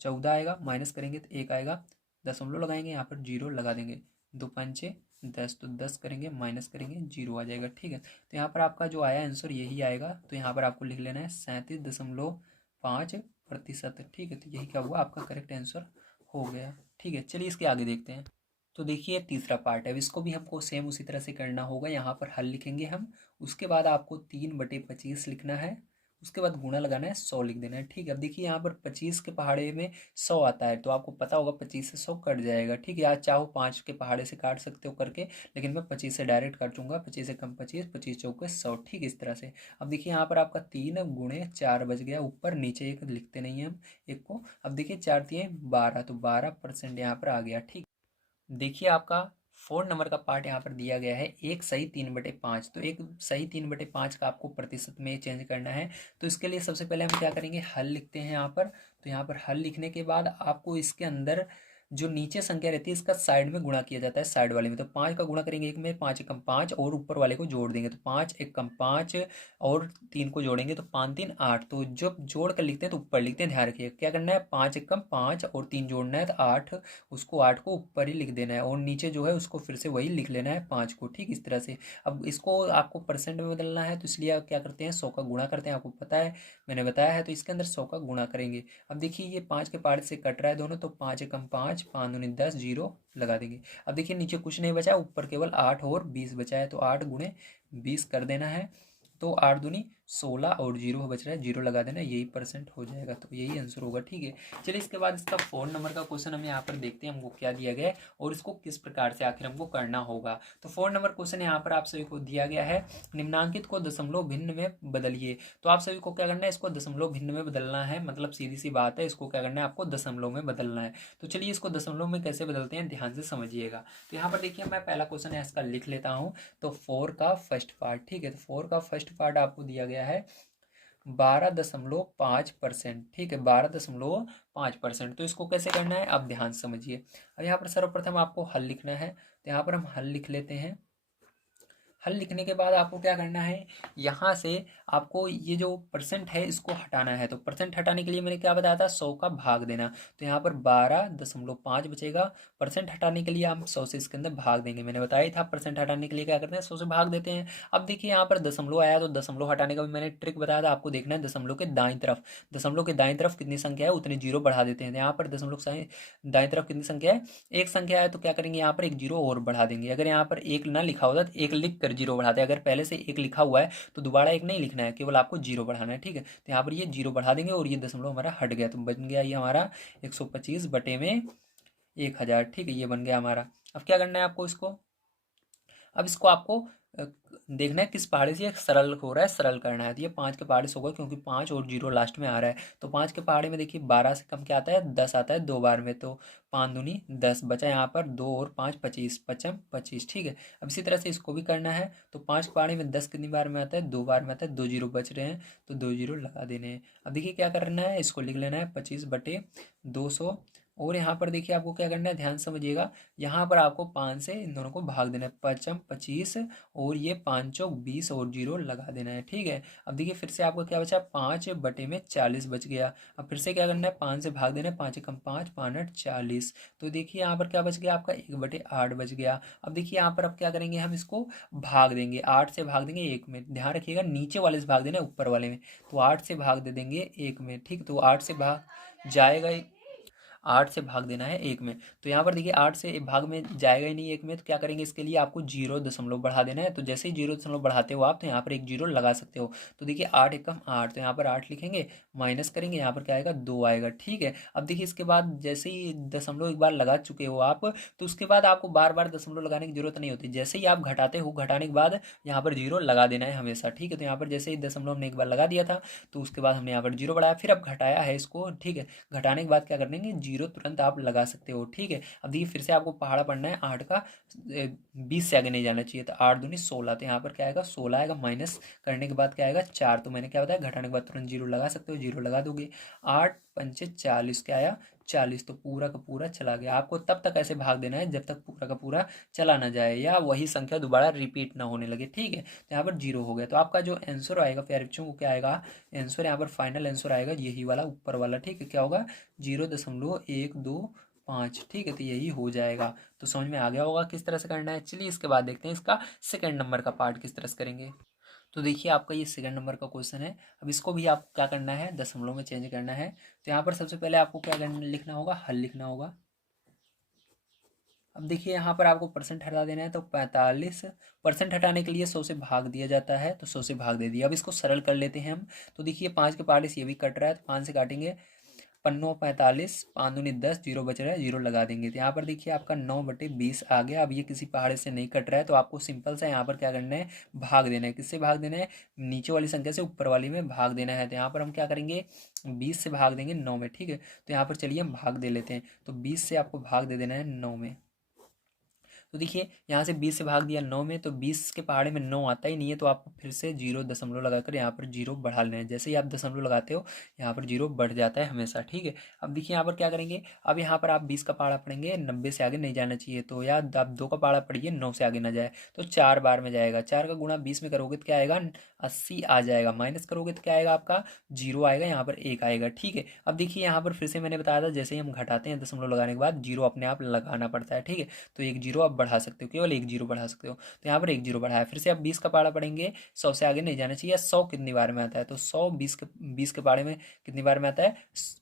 14 आएगा, माइनस करेंगे तो 1 आएगा, दशमलव लगाएंगे, यहाँ पर 0 लगा देंगे। 2 पंचे 10, तो 10 करेंगे, माइनस करेंगे, 0 आ जाएगा। ठीक है, तो यहाँ पर आपका जो आया आंसर यही आएगा। तो यहाँ पर आपको लिख लेना है 37.5%। ठीक है, तो यही क्या हुआ, आपका करेक्ट आंसर हो गया। ठीक है, चलिए इसके आगे देखते हैं। तो देखिए तीसरा पार्ट है, अब इसको भी हमको सेम उसी तरह से करना होगा। यहाँ पर हल लिखेंगे हम, उसके बाद आपको 3/25 लिखना है, उसके बाद गुणा लगाना है, 100 लिख देना है। ठीक है, अब देखिए यहाँ पर 25 के पहाड़े में 100 आता है, तो आपको पता होगा 25 से 100 कट जाएगा। ठीक है, आज चाहो 5 के पहाड़े से काट सकते हो करके, लेकिन मैं 25 से डायरेक्ट काटूंगा। 25 से कम 25, 25 चौके 100। ठीक है, इस तरह से। अब देखिए यहाँ पर आपका 3 गुणे 4 बच गया, ऊपर नीचे एक लिखते नहीं है हम एक को। अब देखिए 4 तिहाई 12, तो 12% यहाँ पर आ गया। ठीक, देखिए आपका 4 नंबर का पार्ट यहाँ पर दिया गया है, एक सही 3/5। तो एक सही 3/5 का आपको प्रतिशत में चेंज करना है। तो इसके लिए सबसे पहले हम क्या करेंगे, हल लिखते हैं यहाँ पर। तो यहाँ पर हल लिखने के बाद आपको इसके अंदर जो नीचे संख्या रहती है इसका साइड में गुणा किया जाता है, साइड वाले में। तो 5 का गुणा करेंगे एक में, 5 एकम 5, और ऊपर वाले को जोड़ देंगे। तो 5 एकम 5 और 3 को जोड़ेंगे तो 5 3 8। तो जब जोड़ कर लिखते हैं तो ऊपर लिखते हैं, ध्यान रखिए क्या करना है, 5 एकम 5 और 3 जोड़ना है तो 8, उसको 8 को ऊपर ही लिख देना है, और नीचे जो है उसको फिर से वही लिख लेना है 5 को। ठीक, इस तरह से। अब इसको आपको परसेंट में बदलना है, तो इसलिए आप क्या करते हैं, 100 का गुणा करते हैं, आपको पता है मैंने बताया है। तो इसके अंदर 100 का गुणा करेंगे। अब देखिए ये 5 के पहाड़े से कट रहा है दोनों, तो 5 एकम 5, 5 दूनी 10, 0 लगा देंगे। अब देखिए नीचे कुछ नहीं बचा, ऊपर केवल 8 और 20 बचा है, तो 8 गुणे 20 कर देना है। तो 8 दूनी 16 और 0 बच रहा है, 0 लगा देना, यही परसेंट हो जाएगा। तो यही आंसर होगा। ठीक है, चलिए इसके बाद इसका 4 नंबर का क्वेश्चन हम यहाँ पर देखते हैं हमको क्या दिया गया है और इसको किस प्रकार से आखिर हमको करना होगा। तो 4 नंबर क्वेश्चन यहाँ पर आप सभी को दिया गया है, निम्नांकित को दशमलव भिन्न में बदलिए। तो आप सभी को क्या करना है, इसको दशमलव भिन्न में बदलना है, मतलब सीधी सी बात है, इसको क्या करना है, आपको दशमलव में बदलना है। तो चलिए इसको दशमलव में कैसे बदलते हैं, ध्यान से समझिएगा। तो यहाँ पर देखिए मैं पहला क्वेश्चन है इसका लिख लेता हूँ। तो 4 का फर्स्ट पार्ट, ठीक है, तो 4 का फर्स्ट पार्ट आपको दिया गया है 12.5%। ठीक है, 12.5%। तो इसको कैसे करना है आप ध्यान से समझिए। अब यहाँ पर सर्वप्रथम आपको हल लिखना है, तो यहाँ पर हम हल लिख लेते हैं। हल लिखने के बाद आपको क्या करना है, यहाँ से आपको ये जो परसेंट है इसको हटाना है। तो परसेंट हटाने के लिए मैंने क्या बताया था, 100 का भाग देना। तो यहाँ पर 12.5 बचेगा। परसेंट हटाने के लिए हम 100 से इसके अंदर भाग देंगे, मैंने बताया था परसेंट हटाने के लिए क्या करते हैं, 100 से भाग देते हैं। अब देखिए यहाँ पर दशमलव आया, तो दशमलव हटाने का भी मैंने ट्रिक बताया था आपको। देखना है दशमलव के दाईं तरफ, दशमलव के दाईं तरफ कितनी संख्या है उतनी जीरो बढ़ा देते हैं। यहाँ पर दशमलव दाईं तरफ कितनी संख्या है, एक संख्या है, तो क्या करेंगे यहाँ पर एक जीरो और बढ़ा देंगे। अगर यहाँ पर एक ना लिखा होता तो एक लिख कर जीरो बढ़ाते हैं। अगर पहले से एक लिखा हुआ है तो दोबारा एक नहीं लिखना है, केवल आपको जीरो बढ़ाना है, ठीक है। तो यहाँ पर ये जीरो बढ़ा देंगे और ये दशमलव हमारा हट गया, तो बन गया ये हमारा 125 बटे में 1000, ठीक है, ये बन गया हमारा। अब क्या करना है आपको इसको, अब इसको आपको अ, देखना है किस पहाड़े से ये सरल हो रहा है, सरल करना है। तो ये 5 के पहाड़े से होगा, क्योंकि 5 और जीरो लास्ट में आ रहा है। तो 5 के पहाड़े में देखिए 12 से कम क्या आता है, 10 आता है 2 बार में। तो 5 दूनी 10 बचा यहाँ पर, 2 और 5 25, पचम 25, ठीक है। अब इसी तरह से इसको भी करना है। तो 5 के पहाड़े में 10 कितनी बार में आता है, 2 बार में आता है, 2 जीरो बच रहे हैं, तो 2 जीरो लगा देने हैं। अब देखिए क्या करना है, इसको लिख लेना है 25 बटे 200। और यहाँ पर देखिए आपको क्या करना है, ध्यान समझिएगा। यहाँ पर आपको 5 से इन दोनों को भाग देना है, पचम 25 और ये 5 चौक 20 और जीरो लगा देना है, ठीक है। अब देखिए फिर से आपको क्या बचा, 5 बटे में 40 बच गया। अब फिर से क्या करना है, 5 से भाग देना है, 5 कम 5, 5 8 40। तो देखिए यहाँ पर क्या बच गया आपका, 1/8 बच गया। अब देखिए यहाँ पर अब क्या करेंगे, हम इसको भाग देंगे, 8 से भाग देंगे 1 में। ध्यान रखिएगा नीचे वाले से भाग देना है ऊपर वाले में। तो 8 से भाग दे देंगे 1 में, ठीक। तो 8 से भाग जाएगा, 8 से भाग देना है 1 में। तो यहाँ पर देखिए 8 से भाग में जाएगा ही नहीं 1 में, तो क्या करेंगे, इसके लिए आपको जीरो दशमलव बढ़ा देना है। तो जैसे ही जीरो दशमलव बढ़ाते हो आप, तो यहाँ पर एक जीरो लगा सकते हो। तो देखिए 8 एकम 8, तो यहाँ पर 8 लिखेंगे, माइनस करेंगे, यहाँ पर क्या आएगा, 2 आएगा, ठीक है। अब देखिए इसके बाद जैसे ही दशमलव एक बार लगा चुके हो आप, तो उसके बाद आपको बार बार दशमलव लगाने की जरूरत नहीं होती। जैसे ही आप घटाते हो, घटाने के बाद यहाँ पर जीरो लगा देना है हमेशा, ठीक है। तो यहाँ पर जैसे ही दशमलव हमने एक बार लगा दिया था, तो उसके बाद हमने यहाँ पर जीरो बढ़ाया, फिर अब घटाया है इसको, ठीक है। घटाने के बाद क्या करेंगे, जीरो तुरंत आप लगा सकते हो, ठीक है। अब देखिए फिर से आपको पहाड़ा पढ़ना है 8 का, 20 से आगे नहीं जाना चाहिए। तो 8 दूनी 16, तो यहाँ पर क्या आएगा, 16 आएगा। माइनस करने के बाद क्या आएगा, 4। तो मैंने क्या बताया, घटाने के बाद तुरंत जीरो लगा सकते हो, जीरो लगा दोगे। 8 पंचे 40, क्या आया, 40। तो पूरा का पूरा चला गया। आपको तब तक ऐसे भाग देना है जब तक पूरा का पूरा चला ना जाए, या वही संख्या दोबारा रिपीट ना होने लगे, ठीक है। तो यहाँ पर जीरो हो गया। तो आपका जो आंसर आएगा प्यारे बच्चों को, क्या आएगा आंसर, यहाँ पर फाइनल आंसर आएगा यही वाला ऊपर वाला, ठीक है। क्या होगा, 0.125, ठीक है। तो यही हो जाएगा। तो समझ में आ गया होगा किस तरह से करना है। चलिए इसके बाद देखते हैं इसका सेकंड नंबर का पार्ट किस तरह से करेंगे। तो देखिए आपका ये सेकंड नंबर का क्वेश्चन है। अब इसको भी आपको क्या करना है, दशमलव में चेंज करना है। तो यहाँ पर सबसे पहले आपको क्या करना, लिखना होगा, हल लिखना होगा। अब देखिए यहाँ पर आपको परसेंट हटा देना है, तो 45 परसेंट हटाने के लिए 100 से भाग दिया जाता है, तो 100 से भाग दे दिया। अब इसको सरल कर लेते हैं हम। तो देखिए 5 के पहाड़े से ये भी कट रहा है, तो 5 से काटेंगे, पन्नों 45, 5 दूनी 10, जीरो बच रहा है, जीरो लगा देंगे। तो यहाँ पर देखिए आपका 9/20 आ गया। अब ये किसी पहाड़े से नहीं कट रहा है, तो आपको सिंपल सा यहाँ पर क्या करना है, भाग देना है। किससे भाग देना है, नीचे वाली संख्या से ऊपर वाली में भाग देना है। तो यहाँ पर हम क्या करेंगे, 20 से भाग देंगे 9 में, ठीक है। तो यहाँ पर चलिए हम भाग दे लेते हैं। तो 20 से आपको भाग दे देना है 9 में। तो देखिए यहाँ से 20 से भाग दिया 9 में, तो 20 के पहाड़े में 9 आता ही नहीं है, तो आपको फिर से जीरो दशमलव लगाकर यहाँ पर जीरो बढ़ा लेना है। जैसे ही आप दशमलव लगाते हो, यहाँ पर जीरो बढ़ जाता है हमेशा, ठीक है। अब देखिए यहाँ पर क्या करेंगे, अब यहाँ पर आप 20 का पहाड़ा पढ़ेंगे, 90 से आगे नहीं जाना चाहिए। तो या आप 2 का पहाड़ा पढ़िए, 9 से आगे ना जाए, तो 4 बार में जाएगा। 4 का गुणा 20 में करोगे तो क्या आएगा, 80 आ जाएगा। माइनस करोगे तो क्या आएगा आपका, जीरो आएगा, यहाँ पर 1 आएगा, ठीक है। अब देखिए यहाँ पर फिर से मैंने बताया था, जैसे ही हम घटाते हैं दशमलव लगाने के बाद जीरो अपने आप लगाना पड़ता है, ठीक है। तो एक जीरो आप बढ़ा सकते हो, केवल एक जीरो बढ़ा सकते हो। तो यहाँ पर एक जीरो बढ़ाया। फिर से आप 20 का पारा पढ़ेंगे, 100 से आगे नहीं जाना चाहिए। 100 कितनी बार में आता है, तो 100 20 के पारे में कितनी बार में आता है,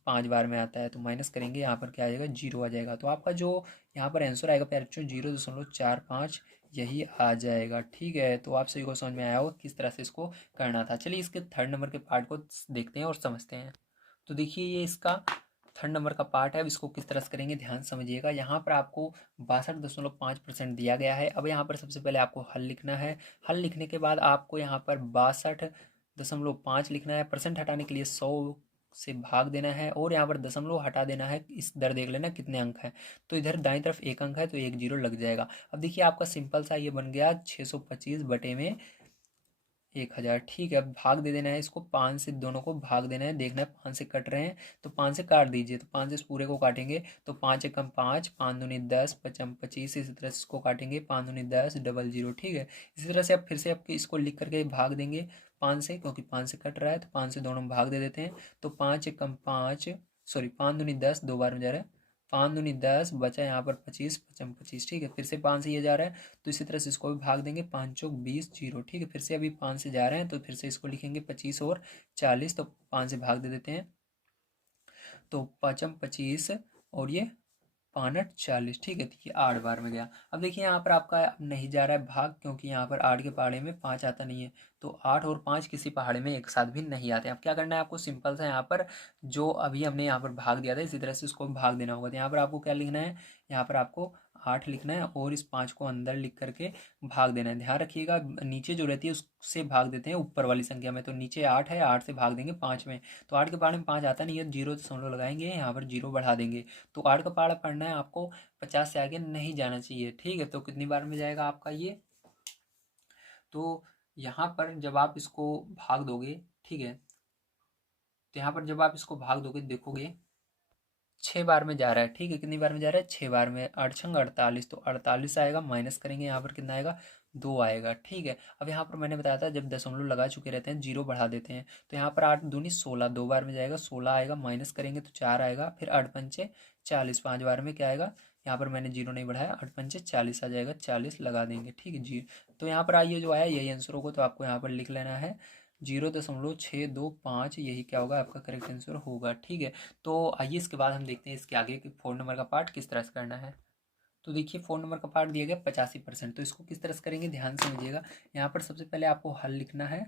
5 बार में आता है। तो माइनस करेंगे, यहाँ पर क्या आ जाएगा, जीरो आ जाएगा। तो आपका जो यहाँ पर आंसर आएगा प्यारे बच्चों, 0.45 यही आ जाएगा, ठीक है। तो आप सभी को समझ में आया होगा किस तरह से इसको करना था। चलिए इसके थर्ड नंबर के पार्ट को देखते हैं और समझते हैं। तो देखिए ये इसका थर्ड नंबर का पार्ट है। अब इसको किस तरह से करेंगे, ध्यान समझिएगा। यहाँ पर आपको 62.5% दिया गया है। अब यहाँ पर सबसे पहले आपको हल लिखना है। हल लिखने के बाद आपको यहाँ पर 62.5 लिखना है। परसेंट हटाने के लिए 100 से भाग देना है, और यहाँ पर दशमलव हटा देना है। इस दर देख लेना कितने अंक हैं, तो इधर दाईं तरफ एक अंक है, तो एक जीरो लग जाएगा। अब देखिए आपका सिंपल सा ये बन गया 625 बटे में 1000। ठीक है, अब भाग दे देना है इसको, 5 से दोनों को भाग देना है, देखना है 5 से कट रहे हैं तो 5 से काट दीजिए। तो 5 से इस पूरे को काटेंगे तो 5 एकम 5, 5 दूनी 10, 5 25, इसी तरह से इसको काटेंगे, 5 दूनी 10, डबल जीरो। ठीक है, इसी तरह से आप फिर से आपके इसको लिख करके भाग देंगे 5 से, क्योंकि 5 से कट रहा है तो 5 से दोनों भाग दे देते हैं। तो 5 एकम 5, सॉरी 5 दूनी 10, दो बार में जा रहा है, 5 दूनी 10, बचा यहाँ पर 25, 5 25। ठीक है, फिर से 5 से ये जा रहा है तो इसी तरह से इसको भी भाग देंगे, 5 चौक 20, जीरो। ठीक है, फिर से अभी 5 से जा रहे हैं तो फिर से इसको लिखेंगे 25 और 40, तो 5 से भाग दे देते हैं तो 5 25 और ये 5 40। ठीक है, तो ये 8 बार में गया। अब देखिए यहाँ पर आपका नहीं जा रहा है भाग, क्योंकि यहाँ पर 8 के पहाड़े में 5 आता नहीं है, तो 8 और 5 किसी पहाड़े में एक साथ भी नहीं आते हैं। अब क्या करना है आपको, सिंपल सा यहाँ पर जो अभी हमने यहाँ पर भाग दिया था इसी तरह से उसको भाग देना होगा। तो यहाँ पर आपको क्या लिखना है, यहाँ पर आपको 8 लिखना है और इस 5 को अंदर लिख करके भाग देना है। ध्यान रखिएगा नीचे जो रहती है उससे भाग देते हैं ऊपर वाली संख्या में, तो नीचे 8 है, 8 से भाग देंगे 5 में, तो 8 के पहाड़े में 5 आता नहीं है, 0 लगाएंगे, यहाँ पर 0 बढ़ा देंगे। तो 8 का पहाड़ा पढ़ना है आपको, 50 से आगे नहीं जाना चाहिए। ठीक है, तो कितनी बार में जाएगा आपका ये, तो यहाँ पर जब आप इसको भाग दोगे, ठीक है, तो यहाँ पर जब आप इसको भाग दोगे देखोगे 6 बार में जा रहा है। ठीक है, कितनी बार में जा रहा है, 6 बार में, 8 छंग 48, तो 48 आएगा, माइनस करेंगे यहाँ पर कितना आएगा, 2 आएगा। ठीक है, अब यहाँ पर मैंने बताया था जब दशमलव लगा चुके रहते हैं 0 बढ़ा देते हैं, तो यहाँ पर 8 दूनी 16, 2 बार में जाएगा, 16 आएगा, माइनस करेंगे तो 4 आएगा, फिर 8 पंचे 40, 5 बार में क्या आएगा, यहाँ पर मैंने 0 नहीं बढ़ाया, 8 पंचे 40 आ जाएगा, 40 लगा देंगे। ठीक है जी, तो यहाँ पर आइए जो आया यही आंसर होगा, तो आपको यहाँ पर लिख लेना है 0.625, यही क्या होगा आपका करेक्ट आंसर होगा। ठीक है, तो आइए इसके बाद हम देखते हैं इसके आगे कि 4 नंबर का पार्ट किस तरह से करना है। तो देखिए 4 नंबर का पार्ट दिया गया 85%, तो इसको किस तरह से करेंगे ध्यान से समझिएगा। यहाँ पर सबसे पहले आपको हल लिखना है,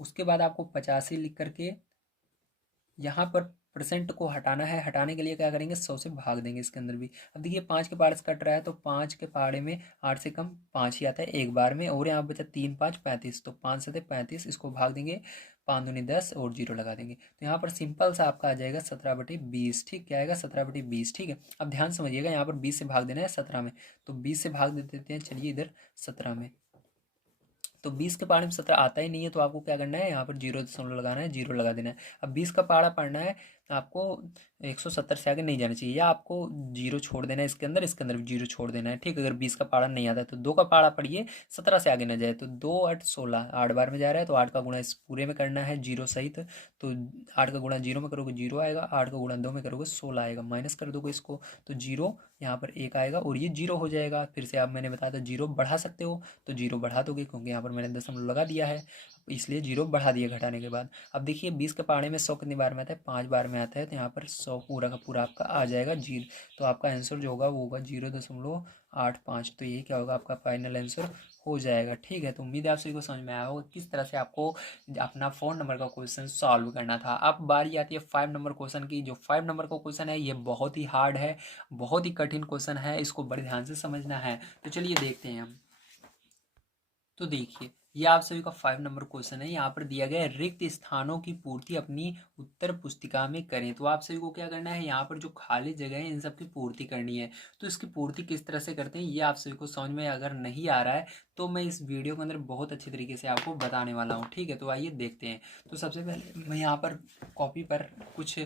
उसके बाद आपको 85 लिख करके यहाँ पर परसेंट को हटाना है। हटाने के लिए क्या करेंगे, 100 से भाग देंगे इसके अंदर भी। अब देखिए 5 के पहाड़े से कट रहा है तो 5 के पहाड़े में 8 से कम 5 ही आता है एक बार में, और यहाँ बचा 3 5 35, तो 5 से 35, इसको भाग देंगे, 5 दूनी 10 और 0 लगा देंगे, तो यहाँ पर सिंपल सा आपका आ जाएगा 17/20। ठीक, क्या आएगा 17/20। ठीक है, अब ध्यान समझिएगा, यहाँ पर 20 से भाग देना है 17 में, तो 20 से भाग दे देते हैं, चलिए इधर 17 में, तो 20 के पहाड़े में 17 आता ही नहीं है, तो आपको क्या करना है, यहाँ पर 0 लगाना है, 0 लगा देना है। अब 20 का पहाड़ा पढ़ना है तो आपको 170 से आगे नहीं जाना चाहिए, या आपको 0 छोड़ देना है, इसके अंदर भी 0 छोड़ देना है। ठीक, अगर 20 का पहाड़ा नहीं आता है तो 2 का पहाड़ा पढ़िए, 17 से आगे ना जाए, तो 2 8 16, 8 बार में जा रहा है, तो 8 का गुणा इस पूरे में करना है 0 सहित, तो 8 का गुणा 0 में करोगे 0 आएगा, 8 का गुणा 2 में करोगे 16 आएगा, माइनस कर दोगे इसको तो 0, यहाँ पर 1 आएगा और ये 0 हो जाएगा। फिर से आप मैंने बताया था 0 बढ़ा सकते हो, तो 0 बढ़ा दोगे, क्योंकि यहाँ पर मैंने दशमलव लगा दिया है, इसलिए 0 बढ़ा दिया घटाने के बाद। अब देखिए 20 के पहाड़े में 100 कितनी बार में आता है, 5 बार में आता है, तो यहाँ पर 100 पूरा का पूरा आपका आ जाएगा जीरो, तो आपका आंसर जो होगा वो होगा 0.85। तो ये क्या होगा आपका फाइनल आंसर हो जाएगा। ठीक है, तो उम्मीद है आप सभी को समझ में आया होगा किस तरह से आपको अपना 4 नंबर का क्वेश्चन सॉल्व करना था। अब बारी आती है 5 नंबर क्वेश्चन की। जो 5 नंबर का क्वेश्चन है ये बहुत ही हार्ड है, बहुत ही कठिन क्वेश्चन है, इसको बड़े ध्यान से समझना है। तो चलिए देखते हैं हम। तो देखिए ये आप सभी का 5 नंबर क्वेश्चन है। यहाँ पर दिया गया है रिक्त स्थानों की पूर्ति अपनी उत्तर पुस्तिका में करें। तो आप सभी को क्या करना है, यहाँ पर जो खाली जगह है इन सब की पूर्ति करनी है। तो इसकी पूर्ति किस तरह से करते हैं ये आप सभी को समझ में अगर नहीं आ रहा है तो मैं इस वीडियो के अंदर बहुत अच्छे तरीके से आपको बताने वाला हूँ। ठीक है, तो आइए देखते हैं। तो सबसे पहले मैं यहाँ पर कॉपी पर कुछ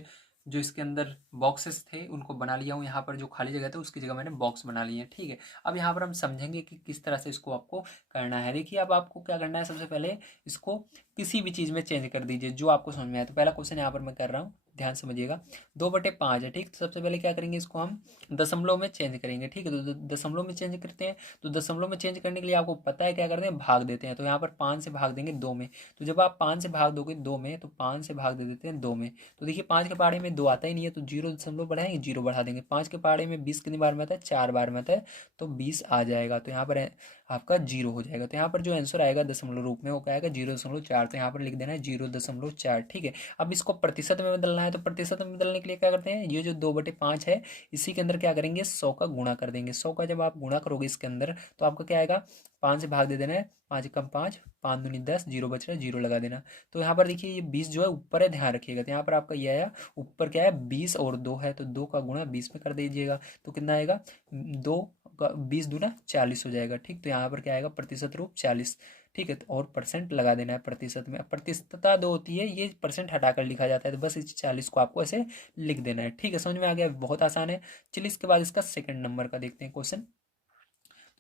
जो इसके अंदर बॉक्सेस थे उनको बना लिया हूँ। यहाँ पर जो खाली जगह था उसकी जगह मैंने बॉक्स बना लिए हैं। ठीक है, अब यहाँ पर हम समझेंगे कि किस तरह से इसको आपको करना है। देखिए अब आपको क्या करना है, सबसे पहले इसको किसी भी चीज़ में चेंज कर दीजिए जो आपको समझ में आए। तो पहला क्वेश्चन यहाँ पर मैं कर रहा हूँ, ध्यान समझिएगा। 2/5 है, ठीक, तो सबसे पहले क्या करेंगे, इसको हम दशमलव में चेंज करेंगे। ठीक है, तो दशमलव में चेंज करते हैं। तो दशमलव में चेंज करने के लिए आपको पता है क्या करते हैं, भाग देते हैं। तो यहाँ पर 5 से भाग देंगे 2 में, तो जब आप 5 से भाग दोगे 2 में, तो 5 से भाग दे देते हैं 2 में। तो देखिए 5 के पहाड़े में 2 आता ही नहीं है, तो 0 दशमलव बढ़ाएंगे, 0 बढ़ा देंगे। 5 के पहाड़े में 20 कितनी बार में आता है, 4 बार में आता है, तो 20 आ जाएगा। तो यहाँ पर आपका 0 हो जाएगा। तो यहाँ पर जो आंसर आएगा दशमलव रूप में वो क्या आएगा, 0.4। तो यहाँ पर लिख देना है 0.4। ठीक है, अब इसको प्रतिशत में बदलना है। तो प्रतिशत में बदलने के लिए क्या करते हैं, ये जो 2/5 है इसी के अंदर क्या करेंगे, 100 का गुणा कर देंगे। 100 का जब आप गुणा करोगे इसके अंदर तो आपका क्या आएगा, 5 से भाग दे देना है, 5 कम 5, 5 दूनी 10, 0 बच रहा है, 0 लगा देना। तो यहाँ पर देखिए ये 20 जो है ऊपर है, ध्यान रखिएगा। तो यहाँ पर आपका ये आया, ऊपर क्या है 20 और 2 है, तो 2 का गुणा 20 में कर दीजिएगा, तो कितना आएगा 2 20 दूना 40 हो जाएगा। ठीक, तो यहाँ पर क्या आएगा, प्रतिशत रूप 40। ठीक है, तो और परसेंट लगा देना है प्रतिशत में। अब प्रतिशतता दो होती है, ये परसेंट हटाकर लिखा जाता है, तो बस इस 40 को आपको ऐसे लिख देना है। ठीक है, समझ में आ गया, बहुत आसान है। चलिए इसके बाद इसका सेकंड नंबर का देखते हैं क्वेश्चन।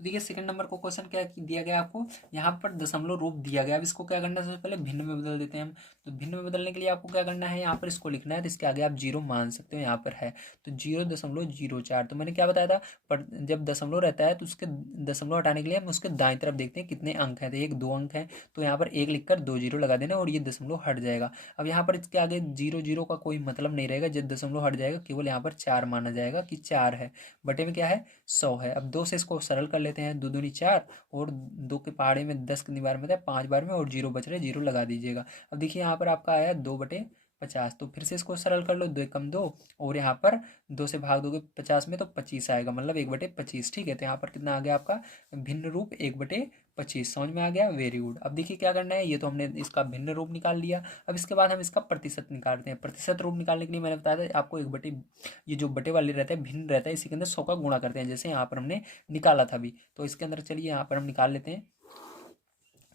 तो देखिए सेकंड नंबर को क्वेश्चन क्या दिया गया आपको, यहाँ पर दशमलव रूप दिया गया। अब इसको क्या करना है, सबसे पहले भिन्न में बदल देते हैं हम। तो भिन्न में बदलने के लिए आपको क्या करना है, यहाँ पर इसको लिखना है, तो इसके आगे आप जीरो मान सकते हो, यहाँ पर है तो 0.04। तो मैंने क्या बताया था, पर जब दशमलव रहता है तो उसके दशमलव हटाने के लिए हम उसके दाएं तरफ देखते हैं कितने अंक हैं, तो एक 2 अंक है, तो यहाँ पर 1 लिखकर 2 जीरो लगा देना और ये दशमलव हट जाएगा। अब यहाँ पर इसके आगे 0 0 का कोई मतलब नहीं रहेगा, जब दशमलव हट जाएगा केवल यहाँ पर 4 माना जाएगा कि 4 है, बटे में क्या है 100 है। अब 2 से इसको सरल कर लेते हैं, 2 दूनी 4 और 2 के पहाड़े में 10 कितनी बार में था, 5 बार में, और जीरो बच रहे, जीरो लगा दीजिएगा। अब देखिए यहाँ पर आपका आया 2/50, तो फिर से इसको सरल कर लो, 2 एकम 2 और यहाँ पर 2 से भाग दोगे 50 में तो 25 आएगा, मतलब 1/25। ठीक है, तो यहाँ पर कितना आ गया आपका भिन्न रूप 1/25। समझ में आ गया, वेरी गुड। अब देखिए क्या करना है, ये तो हमने इसका भिन्न रूप निकाल लिया। अब इसके बाद हम इसका प्रतिशत निकालते हैं। प्रतिशत रूप निकालने के लिए मैंने बताया था आपको ये जो बटे वाले रहते हैं भिन्न रहता है, इसी के अंदर 100 का गुणा करते हैं, जैसे यहाँ पर हमने निकाला था अभी। तो इसके अंदर चलिए यहाँ पर हम निकाल लेते हैं।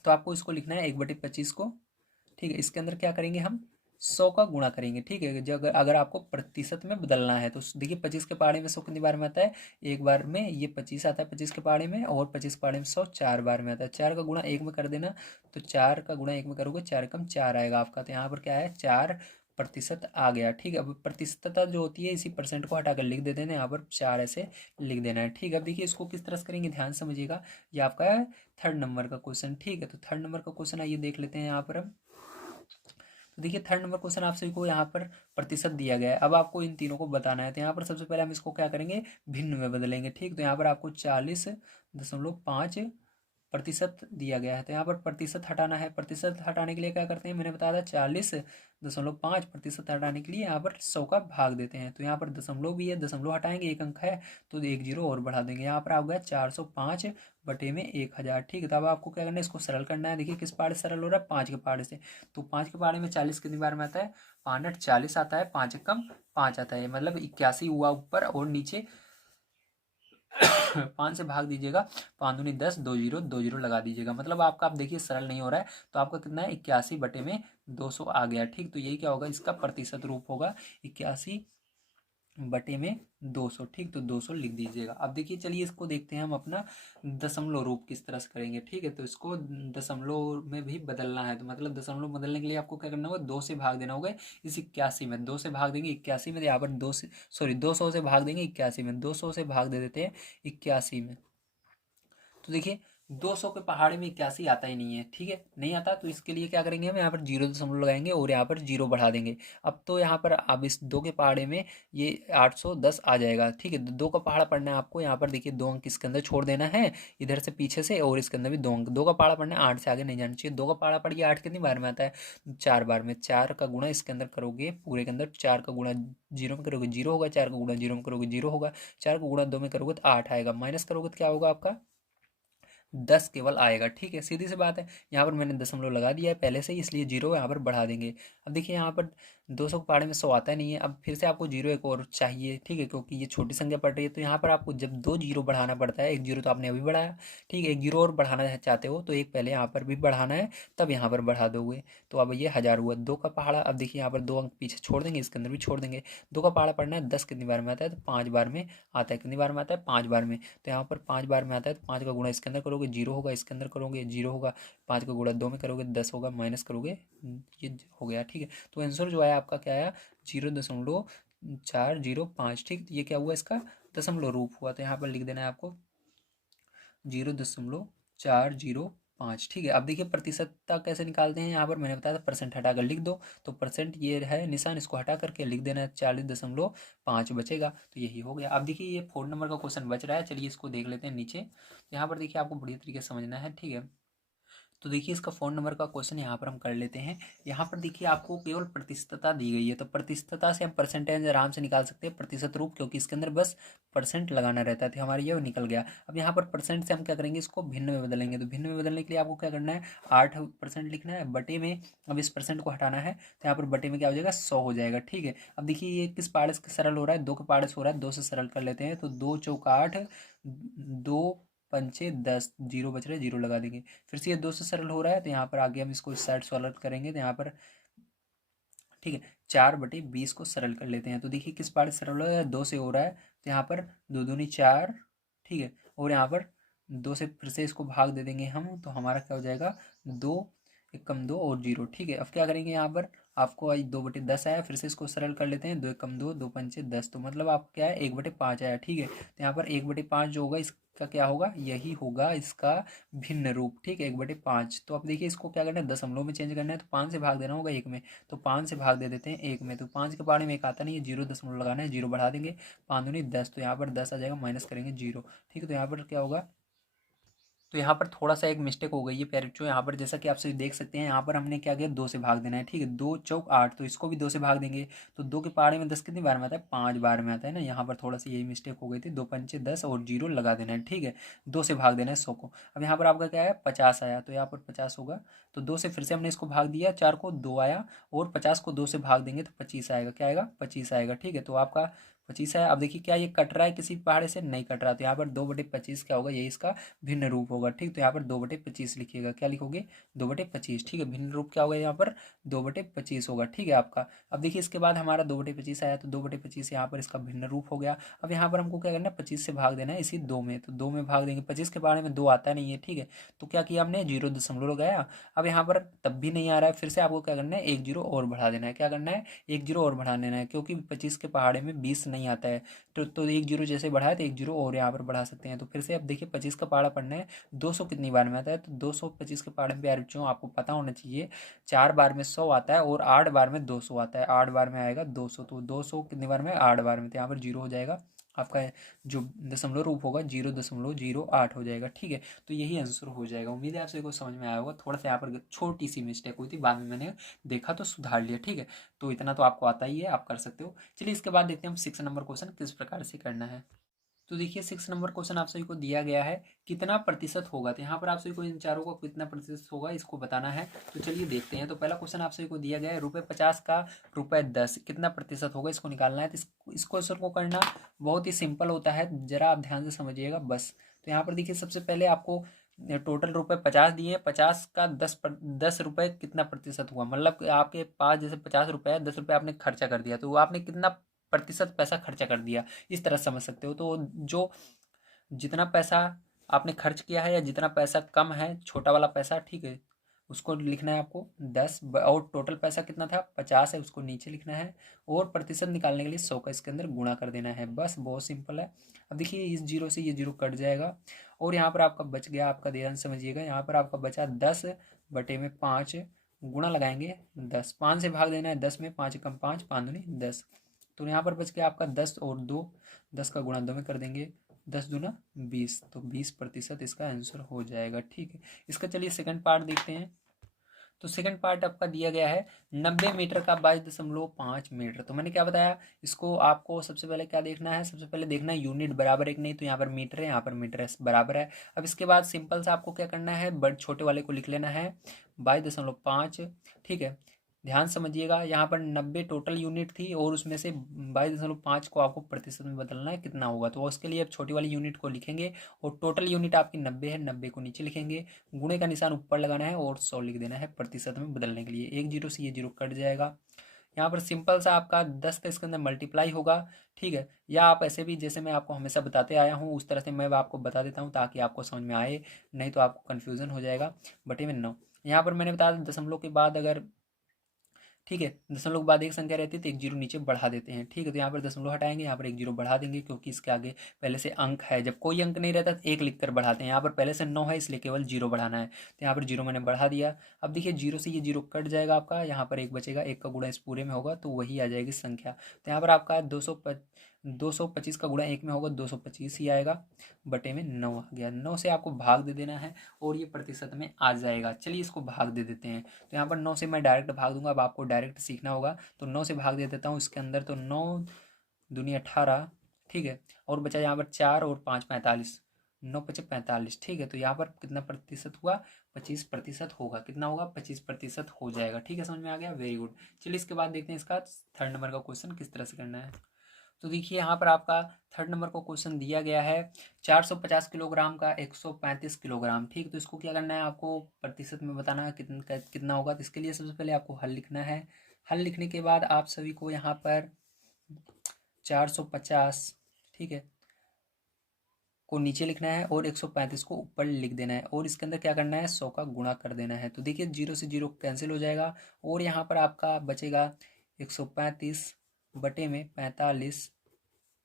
तो आपको इसको लिखना है 1/25 को। ठीक है, इसके अंदर क्या करेंगे हम 100 का गुणा करेंगे। ठीक है, जो अगर आपको प्रतिशत में बदलना है तो देखिए 25 के पहाड़े में 100 कितनी बार में आता है, एक बार में ये 25 आता है 25 के पहाड़े में, और 25 के पहाड़े में 100 4 बार में आता है। 4 का गुणा 1 में कर देना, तो 4 का गुणा 1 में करोगे 4 कम 4 आएगा आपका। तो यहाँ पर क्या है 4% आ गया। ठीक है, अब प्रतिशतता जो होती है इसी परसेंट को हटाकर लिख देते हैं, यहाँ पर 4 ऐसे लिख देना है। ठीक है, अब देखिए इसको किस तरह से करेंगे, ध्यान से समझिएगा। ये आपका है थर्ड नंबर का क्वेश्चन। ठीक है, तो थर्ड नंबर का क्वेश्चन आइए देख लेते हैं यहाँ पर हम। तो देखिए थर्ड नंबर क्वेश्चन आप सभी को यहाँ पर प्रतिशत दिया गया है, अब आपको इन तीनों को बताना है। तो यहाँ पर सबसे पहले हम इसको क्या करेंगे, भिन्न में बदलेंगे। ठीक, तो यहाँ पर आपको 40.5 प्रतिशत दिया गया है, तो यहाँ पर प्रतिशत हटाना है। प्रतिशत हटाने के लिए क्या करते हैं, मैंने बताया था 40.5 प्रतिशत हटाने के लिए यहाँ पर 100 का भाग देते हैं। तो यहाँ पर दशमलव भी है, दशमलव हटाएंगे, एक अंक है तो 1 जीरो और बढ़ा देंगे। यहाँ पर आ गया 405 बटे में 1000। ठीक है, तो अब आपको क्या करना है, इसको सरल करना है। देखिए किस पहाड़े से सरल हो रहा है, 5 के पहाड़े से। तो 5 के पहाड़े में 40 कितनी बार में आता है, 5×8 = 40 आता है, 5 एकम 5 आता है, मतलब 81 हुआ ऊपर, और नीचे 5 से भाग दीजिएगा, 5 दूनी 10, 2 जीरो 2 जीरो लगा दीजिएगा, मतलब आपका आप देखिए सरल नहीं हो रहा है, तो आपका कितना है 81 बटे में 200 आ गया। ठीक, तो यही क्या होगा, इसका प्रतिशत रूप होगा 81 बटे में 200। ठीक, तो 200 लिख दीजिएगा। अब देखिए चलिए इसको देखते हैं हम अपना दशमलव रूप किस तरह से करेंगे। ठीक है, तो इसको दशमलव में भी बदलना है, तो मतलब दशमलव बदलने के लिए आपको क्या करना होगा, 2 से भाग देना होगा इस 81 में। 2 से भाग देंगे 81 में, तो यहाँ पर 200 से भाग देंगे 81 में, 200 से भाग दे देते हैं 81 में। तो देखिए 200 के पहाड़े में 81 आता ही नहीं है। ठीक है, नहीं आता, तो इसके लिए क्या करेंगे, हम यहाँ पर 0 लगाएंगे और यहाँ पर 0 बढ़ा देंगे। अब तो यहाँ पर अब इस 2 के पहाड़े में ये 810 आ जाएगा। ठीक है, 2 का पहाड़ा पढ़ना है आपको, यहाँ पर देखिए 2 अंक इसके अंदर छोड़ देना है, इधर से पीछे से, और इसके अंदर भी 2 अंक। 2 का पहाड़ा पढ़ना है, 8 से आगे नहीं जाना चाहिए। 2 का पहाड़ा पढ़िए, 8 कितनी बार में आता है, 4 बार में। 4 का गुणा इसके अंदर करोगे, पूरे के अंदर 4 का गुणा 0 में करोगे 0 होगा, 4 का गुणा 0 में करोगे 0 होगा, 4 का गुणा 2 में करोगे तो 8 आएगा, माइनस करोगे तो क्या होगा आपका 10 केवल आएगा। ठीक है, सीधी सी बात है। यहाँ पर मैंने दशमलव लगा दिया है पहले से ही, इसलिए 0 यहाँ पर बढ़ा देंगे। अब देखिए यहाँ पर 200 के पहाड़े में 100 आता नहीं है, अब फिर से आपको 0 एक और चाहिए। ठीक है, क्योंकि ये छोटी संख्या पड़ रही है, तो यहाँ पर आपको जब 2 जीरो बढ़ाना पड़ता है, 1 जीरो तो आपने अभी बढ़ाया। ठीक है, 1 जीरो और बढ़ाना चाहते हो तो एक पहले यहाँ पर भी बढ़ाना है, तब यहाँ पर बढ़ा दोगे। तो अब ये 1000 हुआ। 2 का पहाड़ा, अब देखिए यहाँ पर 2 अंक पीछे छोड़ देंगे, इसके अंदर भी छोड़ देंगे। 2 का पहाड़ा पढ़ना है, 10 कितनी बार में आता है, तो 5 बार में आता है। कितनी बार में आता है, 5 बार में। तो यहाँ पर 5 बार में आता है, तो 5 का गुणा इसके अंदर करोगे 0 होगा, इसके अंदर करोगे 0 होगा, 5 का गुणा 2 में करोगे 10 होगा, माइनस करोगे ये हो गया। ठीक है, तो आंसर जो आया आपका क्या आया, 0.405। ठीक, ये क्या हुआ, इसका दशमलव रूप हुआ। तो यहाँ पर लिख देना है आपको 0.405। ठीक है, अब देखिए प्रतिशतता कैसे निकालते हैं, यहाँ पर मैंने बताया था परसेंट हटाकर लिख दो, तो परसेंट ये है निशान, इसको हटा करके लिख देना है, 40.5 बचेगा, तो यही हो गया। अब देखिए ये 4 नंबर का क्वेश्चन बच रहा है, चलिए इसको देख लेते हैं नीचे। यहाँ पर देखिए आपको बढ़िया तरीके से समझना है। ठीक है, तो देखिए इसका फ़ोन नंबर का क्वेश्चन यहाँ पर हम कर लेते हैं। यहाँ पर देखिए आपको केवल प्रतिशतता दी गई है, तो प्रतिशतता से हम परसेंटेज आराम से निकाल सकते हैं, प्रतिशत रूप, क्योंकि इसके अंदर बस परसेंट लगाना रहता है। तो हमारा ये निकल गया। अब यहाँ पर परसेंट से हम क्या करेंगे, इसको भिन्न में बदलेंगे। तो भिन्न में बदलने के लिए आपको क्या करना है, 8% लिखना है, बटे में अब इस परसेंट को हटाना है, तो यहाँ पर बटे में क्या हो जाएगा, 100 हो जाएगा। ठीक है, अब देखिए ये किस पार्ट से सरल हो रहा है, 2 के पार्ट से हो रहा है, 2 से सरल कर लेते हैं। तो 2 चौक 8, 2 पंचे 10, जीरो बच रहा है, जीरो लगा देंगे। फिर से ये 2 से सरल हो रहा है, तो यहाँ पर आगे हम इसको इस साइड सॉल्व करेंगे। तो यहाँ पर ठीक है, 4/20 को सरल कर लेते हैं। तो देखिए किस पार्ट से सरल हो रहा है, 2 से हो रहा है, तो यहाँ पर 2 दूनी 4। ठीक है, और यहाँ पर 2 से फिर से इसको भाग दे देंगे हम, तो हमारा क्या हो जाएगा, 2 एकम 2 और 0। ठीक है, अब क्या करेंगे, यहाँ पर आपको आज 2/10 आया, फिर से इसको सरल कर लेते हैं। 2 एकम 2, 2 पंचे 10, तो मतलब आपको क्या है, 1/5 आया। ठीक है, तो यहाँ पर 1/5 जो होगा इसका क्या होगा, यही होगा इसका भिन्न रूप। ठीक है, 1/5। तो अब देखिए इसको क्या करना है, दशमलव में चेंज करना है, तो 5 से भाग देना होगा 1 में। तो 5 से भाग दे देते हैं 1 में, तो 5 के बारे में एक आता नहीं है, 0 दशमलव लगाना है, 0 बढ़ा देंगे, 5 दूनी 10, तो यहाँ पर 10 आ जाएगा, माइनस करेंगे 0। ठीक है, तो यहाँ पर क्या होगा, तो यहाँ पर थोड़ा सा एक मिस्टेक हो गई है प्यारे बच्चों। यहाँ पर जैसा कि आप सभी देख सकते हैं, यहाँ पर हमने क्या किया, 2 से भाग देना है। ठीक है, 2 चौक 8, तो इसको भी 2 से भाग देंगे। तो 2 के पहाड़े में 10 कितनी बार में आता है, 5 बार में आता है ना। यहाँ पर थोड़ा सा यही मिस्टेक हो गई थी, 2 पंचे 10 और 0 लगा देना है। ठीक है, 2 से भाग देना है 100 को। अब यहाँ पर आपका क्या है, 50 आया, तो यहाँ पर 50 होगा। तो 2 से फिर से हमने इसको भाग दिया, 4 को 2 आया, और 50 को 2 से भाग देंगे तो 25 आएगा। क्या आएगा, 25 आएगा। ठीक है, तो आपका 25 है। अब देखिए क्या ये कट रहा है किसी पहाड़े से, नहीं कट रहा, तो यहाँ पर 2/25 क्या होगा, यही इसका भिन्न रूप होगा। ठीक, तो यहाँ पर 2/25 लिखिएगा। क्या लिखोगे, 2/25। ठीक है, भिन्न रूप क्या होगा, यहाँ पर 2/25 होगा। ठीक है आपका। अब देखिए इसके बाद हमारा 2/25 आया, तो 2/25 यहाँ पर इसका भिन्न रूप हो गया। अब यहाँ पर हमको क्या करना है, 25 से भाग देना है इसी 2 में, तो 2 में भाग देंगे। 25 के बारे में 2 आता नहीं है। ठीक है, तो क्या किया हमने, 0 दशमलव लगाया। अब यहाँ पर तब भी नहीं आ रहा है, फिर से आपको क्या करना है, 1 0 और बढ़ा देना है। क्या करना है, 1 0 और बढ़ा देना है, क्योंकि 25 के पहाड़े में 20 नहीं आता है। तो 1 0 जैसे बढ़ाए, तो 1 0 और यहाँ पर बढ़ा सकते हैं। तो फिर से अब देखिए 25 का पहाड़ा पढ़ना है, 200 कितनी बार में आता है, तो 225 के पहाड़े में प्यारे बच्चों आपको पता होना चाहिए, 4 बार में 100 आता है और 8 बार में 200 आता है। 8 बार में आएगा 200, तो 200 कितनी बार में, 8 बार में, तो यहाँ पर 0 हो जाएगा। आपका जो दशमलव रूप होगा 0.08 हो जाएगा। ठीक है, तो यही आंसर हो जाएगा। उम्मीद है आप सभी को समझ में आया होगा। थोड़ा सा यहाँ पर छोटी सी मिस्टेक हुई थी, बाद में मैंने देखा तो सुधार लिया। ठीक है, तो इतना तो आपको आता ही है, आप कर सकते हो। चलिए इसके बाद देखते हैं हम 6 नंबर क्वेश्चन किस प्रकार से करना है। तो देखिए 6 नंबर क्वेश्चन आप सभी को दिया गया है, कितना प्रतिशत होगा। तो यहाँ पर आप सभी को इन चारों का कितना प्रतिशत होगा इसको बताना है। तो चलिए देखते हैं। तो पहला क्वेश्चन आप सभी को दिया गया है, ₹50 का ₹10 कितना प्रतिशत होगा, इसको निकालना है। तो इस क्वेश्चन को करना बहुत ही सिंपल होता है, जरा आप ध्यान से समझिएगा बस। तो यहाँ पर देखिए सबसे पहले आपको टोटल ₹50 दिए, 50 का 10 रुपये कितना प्रतिशत हुआ, मतलब आपके पास जैसे 50 रुपये है, 10 रुपये आपने खर्चा कर दिया, तो आपने कितना प्रतिशत पैसा खर्चा कर दिया, इस तरह समझ सकते हो। तो जो जितना पैसा आपने खर्च किया है या जितना पैसा कम है, छोटा वाला पैसा, ठीक है, उसको लिखना है आपको 10, और टोटल पैसा कितना था 50 है, उसको नीचे लिखना है, और प्रतिशत निकालने के लिए 100 का इसके अंदर गुणा कर देना है। बस बहुत सिंपल है। अब देखिए इस जीरो से ये जीरो कट जाएगा, और यहाँ पर आपका बच गया, आपका ध्यान समझिएगा, यहाँ पर आपका बचा 10/5, गुणा लगाएंगे 10, 5 से भाग देना है 10 में, 5 कम 5, 5 दूनी 10, तो यहाँ पर बच गया आपका 10 और 2, 10 का गुणा 2 में कर देंगे, 10 दूना 20, तो 20% इसका आंसर हो जाएगा। ठीक है, इसका चलिए सेकंड पार्ट देखते हैं। तो सेकंड पार्ट आपका दिया गया है 90 मीटर का 22.5 मीटर। तो मैंने क्या बताया, इसको आपको सबसे पहले क्या देखना है, सबसे पहले देखना है यूनिट बराबर एक नहीं, तो यहाँ पर मीटर है, यहाँ पर मीटर है, बराबर है। अब इसके बाद सिंपल से आपको क्या करना है, बड़े छोटे वाले को लिख लेना है 22.5। ठीक है, ध्यान समझिएगा, यहाँ पर 90 टोटल यूनिट थी, और उसमें से 22.5 को आपको प्रतिशत में बदलना है, कितना होगा। तो उसके लिए अब छोटी वाली यूनिट को लिखेंगे, और टोटल यूनिट आपकी 90 है, 90 को नीचे लिखेंगे, गुणे का निशान ऊपर लगाना है, और 100 लिख देना है प्रतिशत में बदलने के लिए। 1 जीरो से ये जीरो कट जाएगा। यहाँ पर सिंपल सा आपका 10 का इसके अंदर मल्टीप्लाई होगा। ठीक है, या आप ऐसे भी, जैसे मैं आपको हमेशा बताते आया हूँ उस तरह से मैं आपको बता देता हूँ, ताकि आपको समझ में आए, नहीं तो आपको कन्फ्यूज़न हो जाएगा। बटे में 9, यहाँ पर मैंने बताया दशमलव के बाद अगर, ठीक है, दशमलव के बाद एक संख्या रहती है तो 1 जीरो नीचे बढ़ा देते हैं। ठीक है, तो यहाँ पर दशमलव हटाएंगे, यहाँ पर 1 जीरो बढ़ा देंगे, क्योंकि इसके आगे पहले से अंक है। जब कोई अंक नहीं रहता तो 1 लिख कर बढ़ाते हैं। यहाँ पर पहले से 9 है, इसलिए केवल 0 बढ़ाना है, तो यहाँ पर 0 मैंने बढ़ा दिया। अब देखिए 0 से ये 0 कट जाएगा आपका, यहाँ पर 1 बचेगा, 1 का गुणा इस पूरे में होगा, तो वही आ जाएगी संख्या। तो यहाँ पर आपका 225 का गुणा 1 में होगा 225 ही आएगा, बटे में 9 आ गया। 9 से आपको भाग दे देना है और ये प्रतिशत में आ जाएगा। चलिए इसको भाग दे देते हैं। तो यहाँ पर 9 से मैं डायरेक्ट भाग दूंगा, अब आपको डायरेक्ट सीखना होगा। तो 9 से भाग दे देता हूँ इसके अंदर, तो 9 दूनी 18, ठीक है। और बचा यहाँ पर 4 और 5 45, 9 पचे 45, ठीक है। तो यहाँ पर कितना प्रतिशत हुआ, 25% होगा। कितना होगा, 25% हो जाएगा। ठीक है, समझ में आ गया, वेरी गुड। चलिए इसके बाद देखते हैं इसका थर्ड नंबर का क्वेश्चन किस तरह से करना है। तो देखिए यहाँ पर आपका थर्ड नंबर को क्वेश्चन दिया गया है 450 किलोग्राम का 135 किलोग्राम, ठीक। तो इसको क्या करना है, आपको प्रतिशत में बताना है कितना होगा। तो इसके लिए सबसे पहले आपको हल लिखना है। हल लिखने के बाद आप सभी को यहाँ पर 450, ठीक है, को नीचे लिखना है और 135 को ऊपर लिख देना है। और इसके अंदर क्या करना है, 100 का गुणा कर देना है। तो देखिए 0 से 0 कैंसिल हो जाएगा और यहाँ पर आपका बचेगा 135 बटे में 45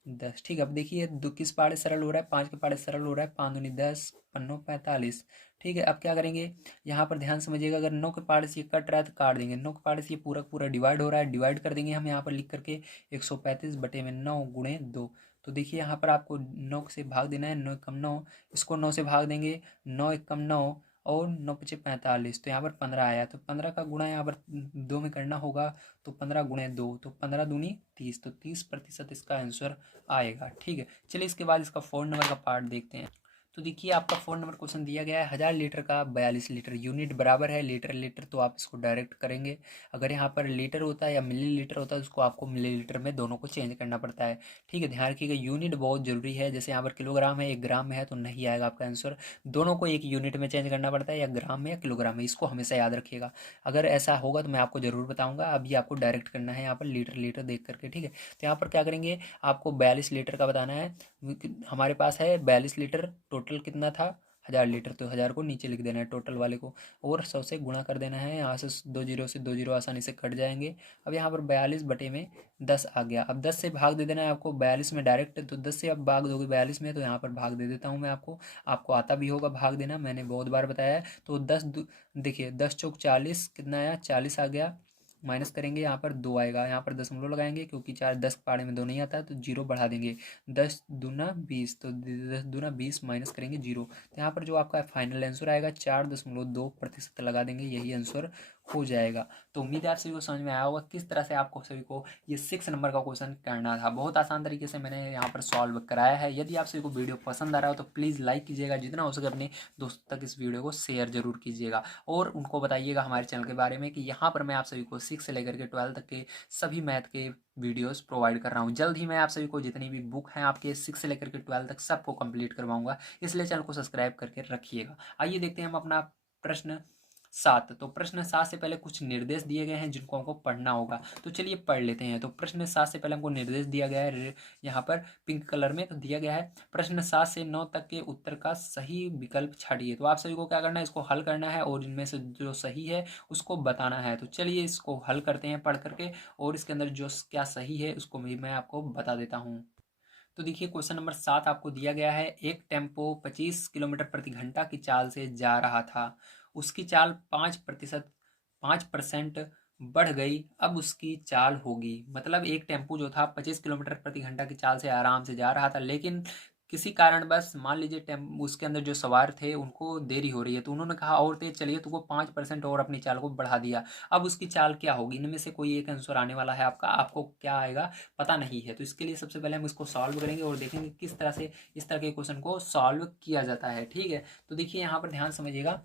10, ठीक है। अब देखिए दो किस पाड़े सरल हो रहा है, 5 के पाड़े सरल हो रहा है, 5 दूनी 10, पन्नों 45, ठीक है। अब क्या करेंगे, यहाँ पर ध्यान समझिएगा, अगर 9 के पाड़े से ये कट रहा है तो काट देंगे, 9 के पाड़े से ये पूरा पूरा डिवाइड हो रहा है, डिवाइड कर देंगे हम यहाँ पर लिख करके 135 बटे में 9 गुणे 2। तो देखिए यहाँ पर आपको 9 से भाग देना है, 9 कम 9, इसको 9 से भाग देंगे, 9 एक कम 9 और 9 पचे 45, तो यहाँ पर 15 आया। तो 15 का गुणा यहाँ पर 2 में करना होगा, तो 15 गुणे 2, तो 15 दूनी 30, तो 30% इसका आंसर आएगा। ठीक है, चलिए इसके बाद इसका 4 नंबर का पार्ट देखते हैं। तो देखिए आपका 4 नंबर क्वेश्चन दिया गया है 1000 लीटर का 42 लीटर, यूनिट बराबर है लीटर लीटर, तो आप इसको डायरेक्ट करेंगे। अगर यहाँ पर लीटर होता है या मिलीलीटर होता है तो उसको आपको मिलीलीटर में दोनों को चेंज करना पड़ता है। ठीक है, ध्यान रखिएगा यूनिट बहुत जरूरी है। जैसे यहाँ पर किलोग्राम है, 1 ग्राम में है तो नहीं आएगा आपका आंसर। दोनों को एक यूनिट में चेंज करना पड़ता है, या ग्राम में या किलोग्राम में, इसको हमेशा याद रखिएगा। अगर ऐसा होगा तो मैं आपको जरूर बताऊंगा। अभी आपको डायरेक्ट करना है यहाँ पर लीटर लीटर देख करके। ठीक है, तो यहाँ पर क्या करेंगे, आपको 42 लीटर का बताना है। हमारे पास है 42 लीटर, टोटल कितना था 1000 लीटर, तो 1000 को नीचे लिख देना है टोटल वाले को, और 100 से गुणा कर देना है। यहाँ से 2 जीरो से 2 जीरो आसानी से कट जाएंगे। अब यहाँ पर 42 बटे में 10 आ गया। अब 10 से भाग दे देना है आपको 42 में डायरेक्ट, तो 10 से अब भाग दोगे 42 में, तो यहाँ पर भाग दे देता हूँ मैं आपको। आपको आता भी होगा भाग देना, मैंने बहुत बार बताया है। तो 10 देखिए 10 चौक 40, कितना आया 40 आ गया। माइनस करेंगे, यहाँ पर 2 आएगा, यहाँ पर दशमलव लगाएंगे क्योंकि 4 10 पाड़े में 2 नहीं आता है, तो 0 बढ़ा देंगे। 10 दूना 20, तो 10 दूना 20 माइनस करेंगे 0, तो यहाँ पर जो आपका फाइनल आंसर आएगा 4.2% लगा देंगे, यही आंसर हो जाएगा। तो उम्मीद है आप सभी को समझ में आया होगा किस तरह से आपको सभी को ये 6 नंबर का क्वेश्चन करना था। बहुत आसान तरीके से मैंने यहाँ पर सॉल्व कराया है। यदि आप सभी को वीडियो पसंद आ रहा हो तो प्लीज़ लाइक कीजिएगा, जितना हो सके अपने दोस्तों तक इस वीडियो को शेयर जरूर कीजिएगा, और उनको बताइएगा हमारे चैनल के बारे में कि यहाँ पर मैं आप सभी को 6 से लेकर के 12 तक के सभी मैथ के वीडियोस प्रोवाइड कर रहा हूँ। जल्द ही मैं आप सभी को जितनी भी बुक हैं आपके 6 से लेकर के 12 तक सबको कंप्लीट करवाऊंगा, इसलिए चैनल को सब्सक्राइब करके रखिएगा। आइए देखते हैं हम अपना प्रश्न 7। तो प्रश्न 7 से पहले कुछ निर्देश दिए गए हैं जिनको हमको पढ़ना होगा, तो चलिए पढ़ लेते हैं। तो प्रश्न 7 से पहले हमको निर्देश दिया गया है यहाँ पर पिंक कलर में, तो दिया गया है प्रश्न 7 से 9 तक के उत्तर का सही विकल्प छाड़िए। तो आप सभी को क्या करना है, इसको हल करना है और इनमें से जो सही है उसको बताना है। तो चलिए इसको हल करते हैं पढ़ करके, और इसके अंदर जो क्या सही है उसको भी मैं आपको बता देता हूँ। तो देखिए क्वेश्चन नंबर 7 आपको दिया गया है, एक टेम्पो 25 किलोमीटर प्रति घंटा की चाल से जा रहा था। उसकी चाल 5% बढ़ गई, अब उसकी चाल होगी। मतलब एक टेम्पो जो था 25 किलोमीटर प्रति घंटा की चाल से आराम से जा रहा था, लेकिन किसी कारणवश मान लीजिए टेम्पो उसके अंदर जो सवार थे उनको देरी हो रही है, तो उन्होंने कहा और तेज चलिए, तो वो 5% और अपनी चाल को बढ़ा दिया। अब उसकी चाल क्या होगी, इनमें से कोई एक आंसर आने वाला है आपका, आपको क्या आएगा पता नहीं है। तो इसके लिए सबसे पहले हम इसको सॉल्व करेंगे और देखेंगे किस तरह से इस तरह के क्वेश्चन को सॉल्व किया जाता है। ठीक है, तो देखिए यहाँ पर ध्यान समझिएगा,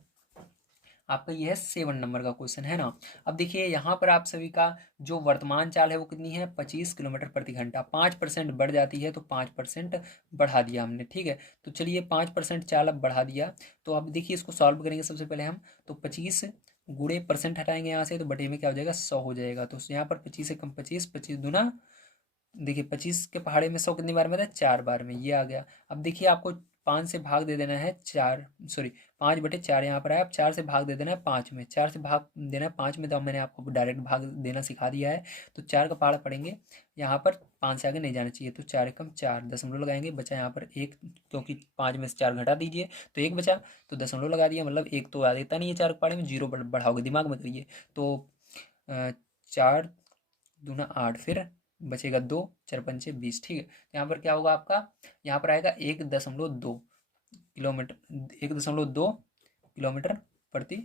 आपका यह 7 नंबर का क्वेश्चन है ना। अब देखिए यहाँ पर आप सभी का जो वर्तमान चाल है वो कितनी है, 25 किलोमीटर प्रति घंटा। 5% बढ़ जाती है तो 5% बढ़ा दिया हमने। ठीक है, तो चलिए 5% चाल अब बढ़ा दिया। तो अब देखिए इसको सॉल्व करेंगे सबसे पहले हम, तो 25 गुणे परसेंट हटाएंगे यहाँ से, तो बटे में क्या हो जाएगा 100 हो जाएगा। तो यहाँ पर 25 से कम 25, 25 दूना देखिए 25 के पहाड़े में 100 कितनी बार में था, 4 बार में, ये आ गया। अब देखिए आपको 5 से भाग दे देना है 4, सॉरी 5/4 यहाँ पर आया। अब 4 से भाग दे देना है 5 में, 4 से भाग देना है 5 में, तो अब मैंने आपको डायरेक्ट भाग देना सिखा दिया है। तो 4 का पहाड़ पड़ेंगे यहाँ पर, 5 से आगे नहीं जाना चाहिए, तो 4 एकम 4, दशमलव लगाएंगे, बचा यहाँ पर 1, क्योंकि 5 में से 4 घटा दीजिए तो 1 बचा, तो दशमलव लगा दिया, मतलब 1 तो आ देता नहीं है 4 के पहाड़े में, 0 बढ़ाओगे, दिमाग में करिए। तो 4 दूना 8, फिर बचेगा 2, 4 पंचे 20। ठीक है, तो यहाँ पर क्या होगा आपका, यहाँ पर आएगा 1.2 किलोमीटर, 1.2 किलोमीटर प्रति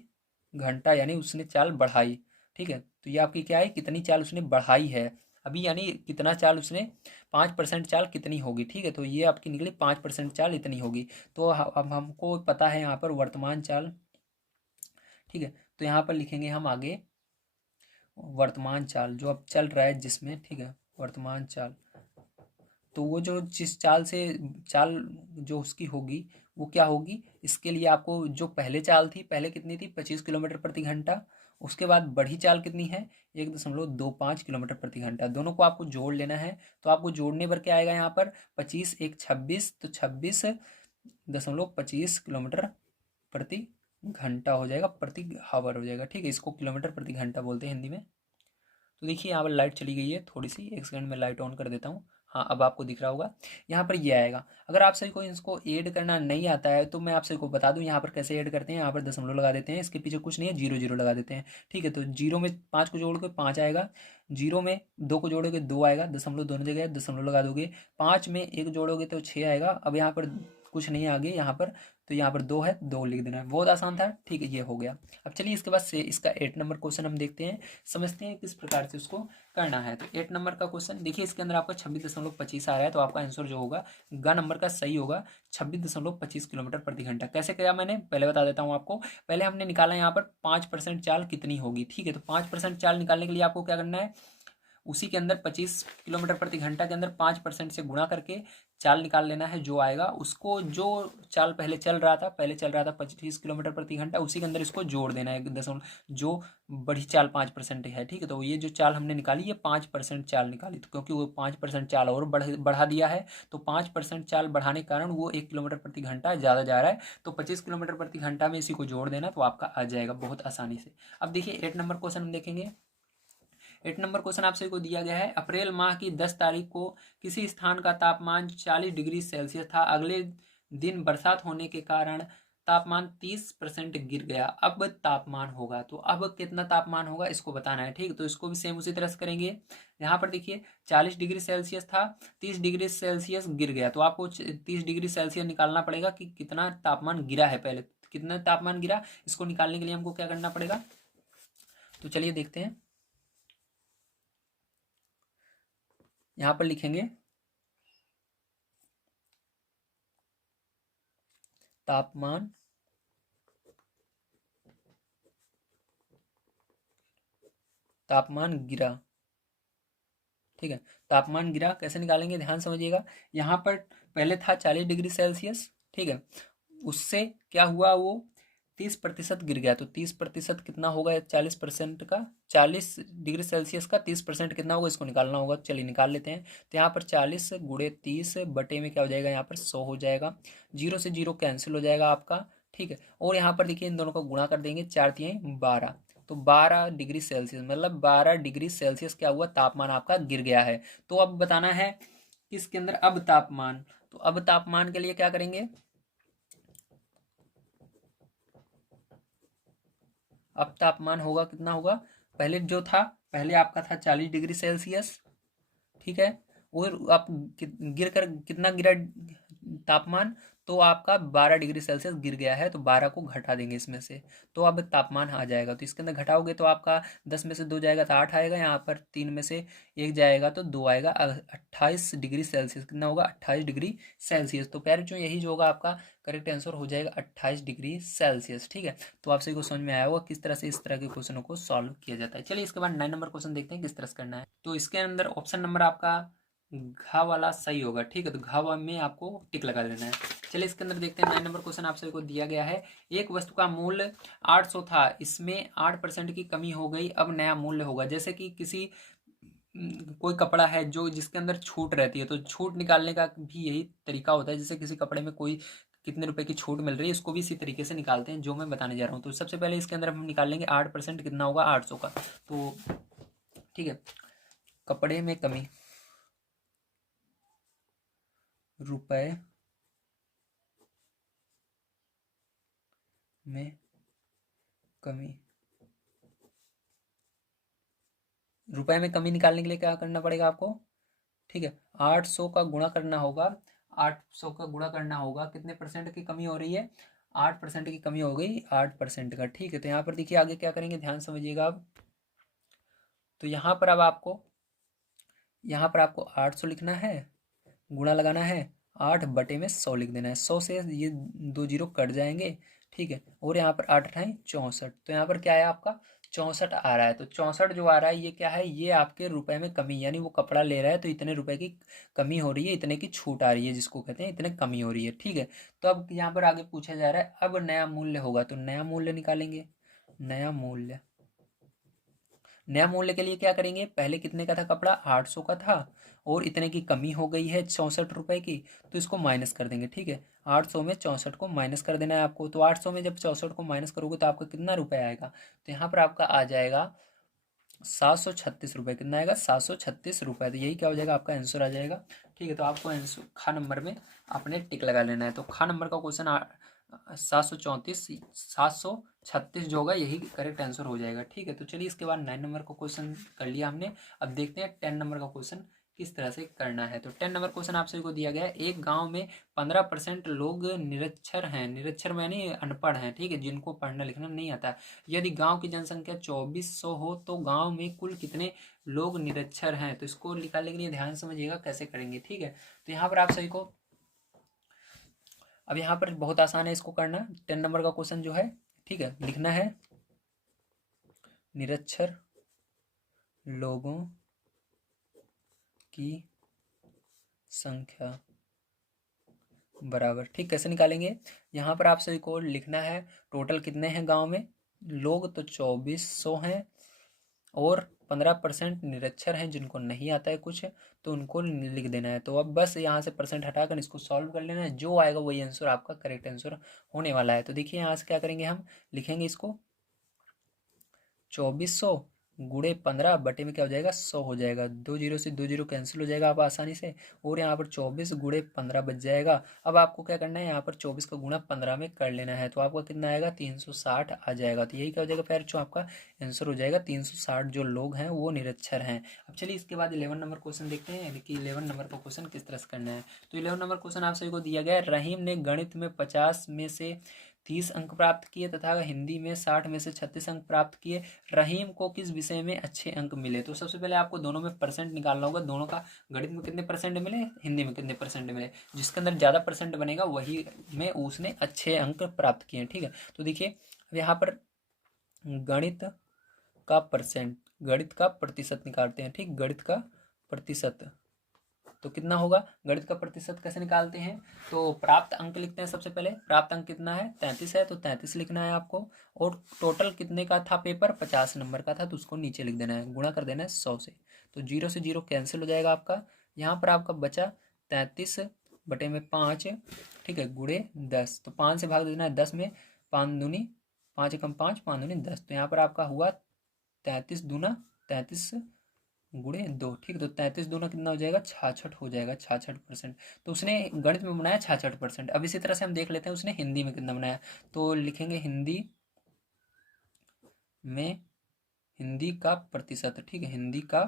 घंटा, यानी उसने चाल बढ़ाई। ठीक है, तो ये आपकी क्या है, कितनी चाल उसने बढ़ाई है अभी, यानी कितना चाल उसने, 5% चाल कितनी होगी। ठीक है, तो ये आपकी निकली 5% चाल इतनी होगी। तो अब हमको पता है यहाँ पर वर्तमान चाल। ठीक है, तो यहाँ पर लिखेंगे हम आगे वर्तमान चाल जो अब चल रहा है जिसमें। ठीक है, वर्तमान चाल, तो वो जो जिस चाल से, चाल जो उसकी होगी वो क्या होगी, इसके लिए आपको जो पहले चाल थी, पहले कितनी थी, 25 किलोमीटर प्रति घंटा। उसके बाद बढ़ी चाल कितनी है, 1.25 किलोमीटर प्रति घंटा। दोनों को आपको जोड़ लेना है। तो आपको जोड़ने पर क्या आएगा यहाँ पर, 25 एक 26, तो 26.25 किलोमीटर प्रति घंटा हो जाएगा, प्रति हावर हो जाएगा। ठीक है, इसको किलोमीटर प्रति घंटा बोलते हैं हिंदी में। तो देखिए यहाँ पर लाइट चली गई है थोड़ी सी, एक सेकंड में लाइट ऑन कर देता हूँ। हाँ, अब आपको दिख रहा होगा यहाँ पर ये आएगा। अगर आप सभी को इसको ऐड करना नहीं आता है तो मैं आप सभी को बता दूं यहाँ पर कैसे ऐड करते हैं। यहाँ पर दशमलव लगा देते हैं, इसके पीछे कुछ नहीं है, 0 0 लगा देते हैं। ठीक है, तो 0 में 5 को जोड़ के 5 आएगा, 0 में 2 को जोड़ोगे 2 आएगा, दशमलव दोनों जगह है, दशमलव लगा दोगे। 5 में 1 जोड़ोगे तो 6 आएगा। अब यहाँ पर कुछ नहीं है आगे यहाँ पर, तो यहाँ पर 2 है, 2 लिख देना है। बहुत आसान था। ठीक है, ये हो गया। अब चलिए इसके बाद से इसका 8 नंबर क्वेश्चन हम देखते हैं, समझते हैं किस प्रकार से उसको करना है। तो 8 नंबर का क्वेश्चन देखिए, इसके अंदर आपका 26.25 आ रहा है, तो आपका आंसर जो होगा ग नंबर का सही होगा, 26.25 किलोमीटर प्रति घंटा। कैसे किया मैंने पहले बता देता हूँ आपको। पहले हमने निकाला यहाँ पर 5% चाल कितनी होगी। ठीक है, तो 5% चाल निकालने के लिए आपको क्या करना है, उसी के अंदर 25 किलोमीटर प्रति घंटा के अंदर 5% से गुणा करके चाल निकाल लेना है। जो आएगा उसको, जो चाल पहले चल रहा था, 25 किलोमीटर प्रति घंटा, उसी के अंदर इसको जोड़ देना है दशमलव, जो बड़ी चाल 5% है। ठीक है, तो ये जो चाल हमने निकाली, ये 5% चाल निकाली, तो क्योंकि वो 5% चाल और बढ़ा दिया है, तो 5% चाल बढ़ाने के कारण वो 1 किलोमीटर प्रति घंटा ज़्यादा जा रहा है। तो 25 किलोमीटर प्रति घंटा में इसी को जोड़ देना, तो आपका आ जाएगा बहुत आसानी से। अब देखिए 8 नंबर क्वेश्चन हम देखेंगे। 8 नंबर क्वेश्चन आपसे को दिया गया है, अप्रैल माह की 10 तारीख को किसी स्थान का तापमान 40 डिग्री सेल्सियस था। अगले दिन बरसात होने के कारण तापमान 30% गिर गया। अब तापमान होगा, तो अब कितना तापमान होगा इसको बताना है। ठीक, तो इसको भी सेम उसी तरह से करेंगे। यहाँ पर देखिए 40 डिग्री सेल्सियस था, 30 डिग्री सेल्सियस गिर गया, तो आपको 30 डिग्री सेल्सियस निकालना पड़ेगा कि कितना तापमान गिरा है। पहले कितना तापमान गिरा, इसको निकालने के लिए हमको क्या करना पड़ेगा, तो चलिए देखते हैं। यहाँ पर लिखेंगे तापमान, तापमान गिरा। ठीक है, तापमान गिरा कैसे निकालेंगे, ध्यान समझिएगा। यहाँ पर पहले था 40 डिग्री सेल्सियस। ठीक है, उससे क्या हुआ, वो 30% गिर गया। तो 30% कितना होगा, 40% का, 40 डिग्री सेल्सियस का 30% कितना होगा, इसको निकालना होगा। चलिए निकाल लेते हैं। तो यहाँ पर 40 × 30 बटे में क्या हो जाएगा, यहाँ पर 100 हो जाएगा। 0 से 0 कैंसिल हो जाएगा आपका। ठीक है, और यहाँ पर देखिए इन दोनों को गुणा कर देंगे, 4 तिहाई 12, तो 12 डिग्री सेल्सियस, मतलब 12 डिग्री सेल्सियस क्या हुआ, तापमान आपका गिर गया है। तो अब बताना है किसके अंदर, अब तापमान। तो अब तापमान के लिए क्या करेंगे, अब तापमान होगा कितना होगा, पहले जो था, पहले आपका था 40 डिग्री सेल्सियस। ठीक है, और आप गिर कर कितना गिरा तापमान, तो आपका 12 डिग्री सेल्सियस गिर गया है, तो 12 को घटा देंगे इसमें से, तो अब तापमान आ जाएगा। तो इसके अंदर घटाओगे तो आपका 10 में से 2 जाएगा तो 8 आएगा, यहाँ पर 3 में से 1 जाएगा तो 2 आएगा। 28 डिग्री सेल्सियस कितना होगा, 28 डिग्री सेल्सियस। तो प्यारे जो यही जो होगा आपका करेक्ट आंसर हो जाएगा 28 डिग्री सेल्सियस। ठीक है, तो आप सभी को समझ में आया होगा किस तरह से इस तरह के क्वेश्चनों को सॉल्व किया जाता है। चलिए इसके बाद 9 नंबर क्वेश्चन देखते हैं किस तरह से करना है। तो इसके अंदर ऑप्शन नंबर आपका घा वाला सही होगा। ठीक है, तो घा में आपको टिक लगा देना है। चलिए इसके अंदर देखते हैं। 9 नंबर क्वेश्चन आप सभी को दिया गया है, एक वस्तु का मूल्य 800 था, इसमें 8% की कमी हो गई, अब नया मूल्य होगा। जैसे कि किसी कोई कपड़ा है जो जिसके अंदर छूट रहती है, तो छूट निकालने का भी यही तरीका होता है। जैसे किसी कपड़े में कोई कितने रुपए की छूट मिल रही है, इसको भी इसी तरीके से निकालते हैं जो मैं बताने जा रहा हूँ। तो सबसे पहले इसके अंदर हम निकालेंगे 8% कितना होगा, 800 का। तो ठीक है, कपड़े में कमी, रुपए में कमी, रुपए में कमी निकालने के लिए क्या करना पड़ेगा आपको, ठीक है, 800 का गुणा करना होगा। 800 का गुणा करना होगा, कितने परसेंट की कमी हो रही है, 8% की कमी हो गई, 8% का, ठीक है। तो यहाँ पर देखिए आगे क्या करेंगे, ध्यान समझिएगा अब। तो यहाँ पर अब आपको, यहाँ पर आपको 800 लिखना है, गुणा लगाना है, 8/100 लिख देना है। 100 से ये 2 जीरो कट जाएंगे, ठीक है। और यहाँ पर 8×8 64, तो यहाँ पर क्या है आपका 64 आ रहा है। तो 64 जो आ रहा है ये क्या है, ये आपके रुपए में कमी, यानी वो कपड़ा ले रहा है तो इतने रुपए की कमी हो रही है, इतने की छूट आ रही है, जिसको कहते हैं इतने कमी हो रही है, ठीक है। तो अब यहाँ पर आगे पूछा जा रहा है, अब नया मूल्य होगा, तो नया मूल्य निकालेंगे। नया मूल्य, नया मूल्य के लिए क्या करेंगे, पहले कितने का था कपड़ा, 800 का था, और इतने की कमी हो गई है 64 रुपए की, तो इसको माइनस कर देंगे, ठीक है। 800 में 64 को माइनस कर देना है आपको। तो 800 में जब 64 को माइनस करोगे तो आपका कितना रुपए आएगा, तो यहाँ पर आपका आ जाएगा 736 रुपये। कितना आएगा, 736 रुपये। तो यही क्या हो जाएगा, आपका आंसर आ जाएगा, ठीक है। तो आपको आंसर खा नंबर में आपने टिक लगा लेना है। तो खा नंबर का क्वेश्चन 736 जो होगा यही करेक्ट आंसर हो जाएगा, ठीक है। तो चलिए इसके बाद 9 नंबर का क्वेश्चन कर लिया हमने। अब देखते हैं 10 नंबर का क्वेश्चन किस तरह से करना है। तो 10 नंबर क्वेश्चन आप सभी को दिया गया है, एक गांव में 15% लोग निरक्षर हैं, निरक्षर यानी अनपढ़ हैं, ठीक है, जिनको पढ़ना लिखना नहीं आता। यदि गांव की जनसंख्या 2400 हो तो गांव में कुल कितने लोग निरक्षर हैं। तो इसको निकालने के लिए ध्यान समझिएगा कैसे करेंगे, ठीक है। तो यहाँ पर आप सभी को, अब यहाँ पर बहुत आसान है इसको करना। 10 नंबर का क्वेश्चन जो है, ठीक है, लिखना है निरक्षर लोगों की संख्या बराबर, ठीक, कैसे निकालेंगे, यहाँ पर आप सभी को लिखना है टोटल कितने हैं गांव में लोग, तो 2400 हैं, और 15% निरक्षर हैं जिनको नहीं आता है कुछ, तो उनको लिख देना है। तो अब बस यहाँ से परसेंट हटाकर इसको सॉल्व कर लेना है, जो आएगा वही आंसर आपका करेक्ट आंसर होने वाला है। तो देखिए यहाँ से क्या करेंगे, हम लिखेंगे इसको 2400 गुणे 15 बटे में क्या हो जाएगा, 100 हो जाएगा। 2 जीरो से 2 जीरो कैंसिल हो जाएगा आप आसानी से, और यहाँ पर 24 गुणे 15 बच जाएगा। अब आपको क्या करना है, यहाँ पर 24 का गुणा 15 में कर लेना है, तो आपका कितना आएगा, 360 आ जाएगा। तो यही क्या हो जाएगा फिर जो आपका आंसर हो जाएगा, 360 जो लोग हैं वो निरक्षर हैं। अब चलिए इसके बाद 11 नंबर क्वेश्चन देखते हैं, यानी कि 11 नंबर का क्वेश्चन किस तरह से करना है। तो 11 नंबर क्वेश्चन आप सभी को दिया गया है, रहीम ने गणित में 50 में से 30 अंक प्राप्त किए तथा हिंदी में 60 में से 36 अंक प्राप्त किए। रहीम को किस विषय में अच्छे अंक मिले। तो सबसे पहले आपको दोनों में परसेंट निकालना होगा, दोनों का, गणित में कितने परसेंट मिले, हिंदी में कितने परसेंट मिले, जिसके अंदर ज़्यादा परसेंट बनेगा वही में उसने अच्छे अंक प्राप्त किए, ठीक है। तो देखिए अब यहाँ पर गणित का परसेंट, गणित का प्रतिशत निकालते हैं, ठीक, गणित का प्रतिशत, तो कितना होगा, गणित का प्रतिशत कैसे निकालते हैं, तो प्राप्त अंक लिखते हैं सबसे पहले। प्राप्त अंक कितना है, 33 है, तो 33 लिखना है आपको। और टोटल कितने का था पेपर, 50 नंबर का था, तो उसको नीचे लिख देना है, गुणा कर देना है 100 से। तो 0 से 0 कैंसिल हो जाएगा आपका। यहाँ पर आपका बचा 33/5, ठीक है, गुणे 10, तो 5 से भाग देना है 10 में, 5 दूनी 5 एकम 5, 5 दूनी 10, तो यहाँ पर आपका हुआ 33 दूना 33 गुणे 2, ठीक है। तो 33 दूना कितना हो जाएगा, 66 हो जाएगा, 66%। तो उसने गणित में बनाया 66%। अब इसी तरह से हम देख लेते हैं उसने हिंदी में कितना बनाया। तो लिखेंगे हिंदी में, हिंदी का प्रतिशत, ठीक है, हिंदी का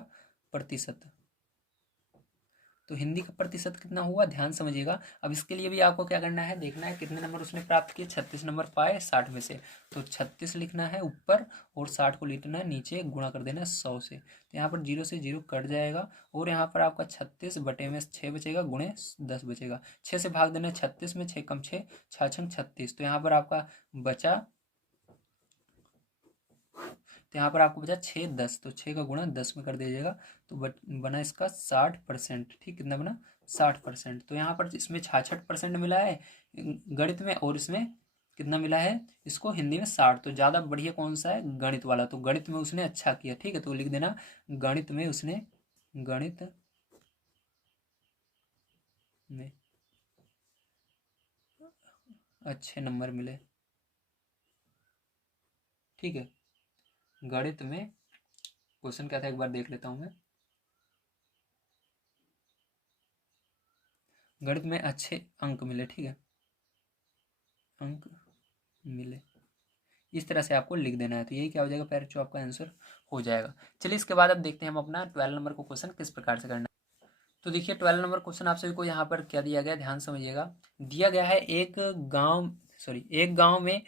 प्रतिशत, तो हिंदी का प्रतिशत कितना हुआ, ध्यान समझिएगा। अब इसके लिए भी आपको क्या करना है, देखना है कितने नंबर उसने प्राप्त किए, 36 नंबर पाए 60 में से, तो 36 लिखना है ऊपर और 60 को लिखना है नीचे, गुणा कर देना है 100 से। तो यहाँ पर 0 से 0 कट जाएगा, और यहाँ पर आपका 36 बटे में 6 बचेगा, गुणे 10 बचेगा। 6 से भाग देना है 36 में, 6 कम 6, 6 छंग 36, तो यहाँ पर आपका बचा, तो यहाँ पर आपको बचा 6 10, तो 6 का गुणा 10 में कर दीजिएगा, तो बना इसका 60%, ठीक, कितना बना 60%। तो यहाँ पर इसमें 66% मिला है गणित में, और इसमें कितना मिला है इसको हिंदी में 60, तो ज़्यादा बढ़िया कौन सा है, गणित वाला, तो गणित में उसने अच्छा किया, ठीक है। तो लिख देना गणित में उसने, गणित में अच्छे नंबर मिले, ठीक है। गणित में क्वेश्चन क्या था एक बार देख लेता हूँ मैं, गणित में अच्छे अंक मिले, ठीक है, अंक मिले, इस तरह से आपको लिख देना है। तो यही क्या हो जाएगा, पैरेट जो आपका आंसर हो जाएगा। चलिए इसके बाद अब देखते हैं हम अपना 12 नंबर को क्वेश्चन किस प्रकार से करना है। तो देखिए 12 नंबर क्वेश्चन आप सभी को यहाँ पर क्या दिया गया है, ध्यान समझिएगा। दिया गया है एक गांव में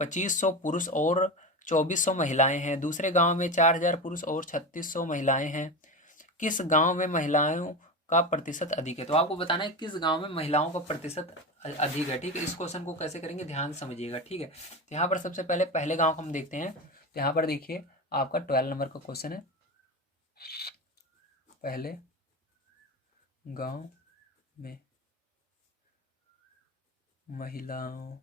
2500 पुरुष और 2400 महिलाएं हैं। दूसरे गांव में 4000 पुरुष और 3600 महिलाएं हैं। किस गांव में महिलाओं का प्रतिशत अधिक है? तो आपको बताना है किस गांव में महिलाओं का प्रतिशत अधिक है। ठीक है, इस क्वेश्चन को कैसे करेंगे ध्यान समझिएगा। ठीक है, तो यहाँ पर सबसे पहले पहले गांव हम देखते हैं। तो यहाँ पर देखिए आपका 12 नंबर का क्वेश्चन है, पहले गांव में महिलाओं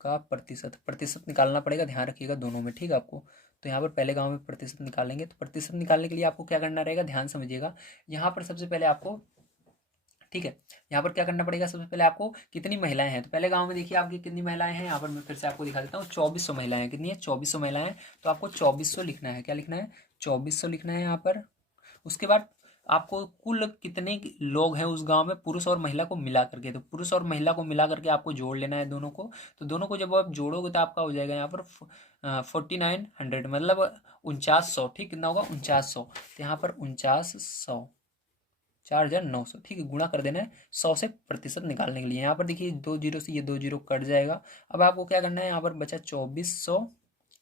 का प्रतिशत निकालना पड़ेगा, ध्यान रखिएगा दोनों में। ठीक है आपको, तो यहाँ पर पहले गांव में प्रतिशत निकालेंगे। तो प्रतिशत निकालने के लिए आपको क्या करना रहेगा, ध्यान समझिएगा। यहाँ पर सबसे पहले आपको, ठीक है, यहाँ पर क्या करना पड़ेगा, सबसे पहले आपको कितनी महिलाएं हैं। तो पहले गांव में देखिए आपकी कितनी महिलाएं हैं, यहाँ पर मैं फिर से आपको दिखा देता हूँ। 2400 महिलाएं हैं। कितनी है, 2400 महिलाएं हैं। तो आपको 2400 लिखना है। क्या लिखना है, 2400 लिखना है यहाँ पर। उसके बाद आपको कुल कितने लोग हैं उस गांव में, पुरुष और महिला को मिला करके। तो पुरुष और महिला को मिला करके आपको जोड़ लेना है दोनों को। तो दोनों को जब आप जोड़ोगे तो आपका हो जाएगा यहाँ पर 4900, मतलब 4900। ठीक, कितना होगा, 4900। तो यहाँ पर 4900, 4900। ठीक है, गुणा कर देना है 100 से प्रतिशत निकालने के लिए। यहाँ पर देखिए 2 जीरो से ये 2 जीरो कट जाएगा। अब आपको क्या करना है, यहाँ पर बचा 2400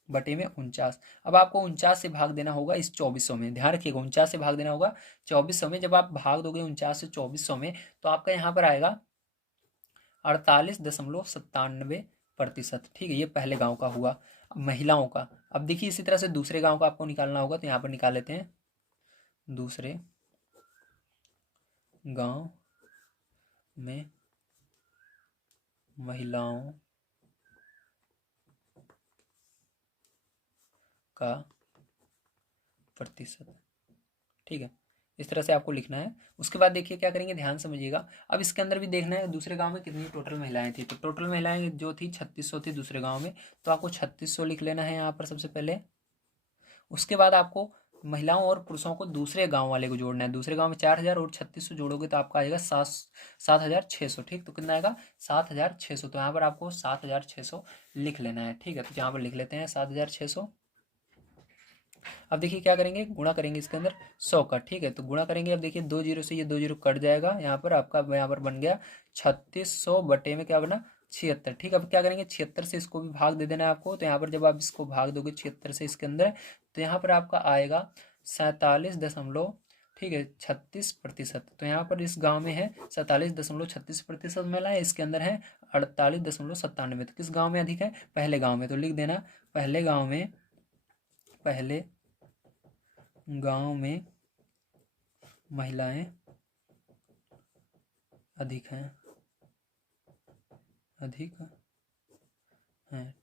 बटे में 49। अब आपको 49 से भाग देना होगा इस 2400 में। ध्यान रखिएगा 49 से भाग देना होगा 2400 में। जब आप भाग दोगे 49 से 2400 में, तो आपका यहाँ पर आएगा 48.97%। ठीक है, ये पहले गांव का हुआ महिलाओं का। अब देखिए इसी तरह से दूसरे गांव का आपको निकालना होगा। तो यहाँ पर निकाल लेते हैं, दूसरे गांव में महिलाओं का प्रतिशत। ठीक है, इस तरह से आपको लिखना है। उसके बाद देखिए क्या करेंगे, ध्यान समझिएगा। अब इसके अंदर भी देखना है दूसरे गांव में कितनी टोटल महिलाएं थी। तो टोटल महिलाएं जो थी 3600 थी दूसरे गांव में। तो आपको 3600 लिख लेना है यहाँ पर सबसे पहले। उसके बाद आपको महिलाओं और पुरुषों को दूसरे गांव वाले को जोड़ना है। दूसरे गांव में 4000 और 3600 जोड़ोगे तो आपका आएगा 7600। ठीक, तो कितना आएगा, 7600। तो यहाँ पर आपको 7600 लिख लेना है। ठीक है, तो यहाँ पर लिख लेते हैं 7600। अब देखिए क्या करेंगे, गुणा करेंगे इसके अंदर 100 का। ठीक है, तो गुणा करेंगे। अब देखिए 2 जीरो से ये 2 जीरो कट जाएगा। यहाँ पर आपका यहाँ पर बन गया 3600 बटे में क्या बना, 76। ठीक है, अब क्या करेंगे, 76 से इसको भी भाग दे देना है आपको। तो यहाँ पर जब आप इसको भाग दोगे 76 से इसके अंदर, तो यहाँ पर आपका आएगा 47 ठीक है 36%। तो यहाँ पर इस गांव में है 47.36% महिलाएं, इसके अंदर है 48.97। तो किस गांव में अधिक है, पहले गांव में। तो लिख देना, पहले गांव में महिलाएं अधिक हैं। ठीक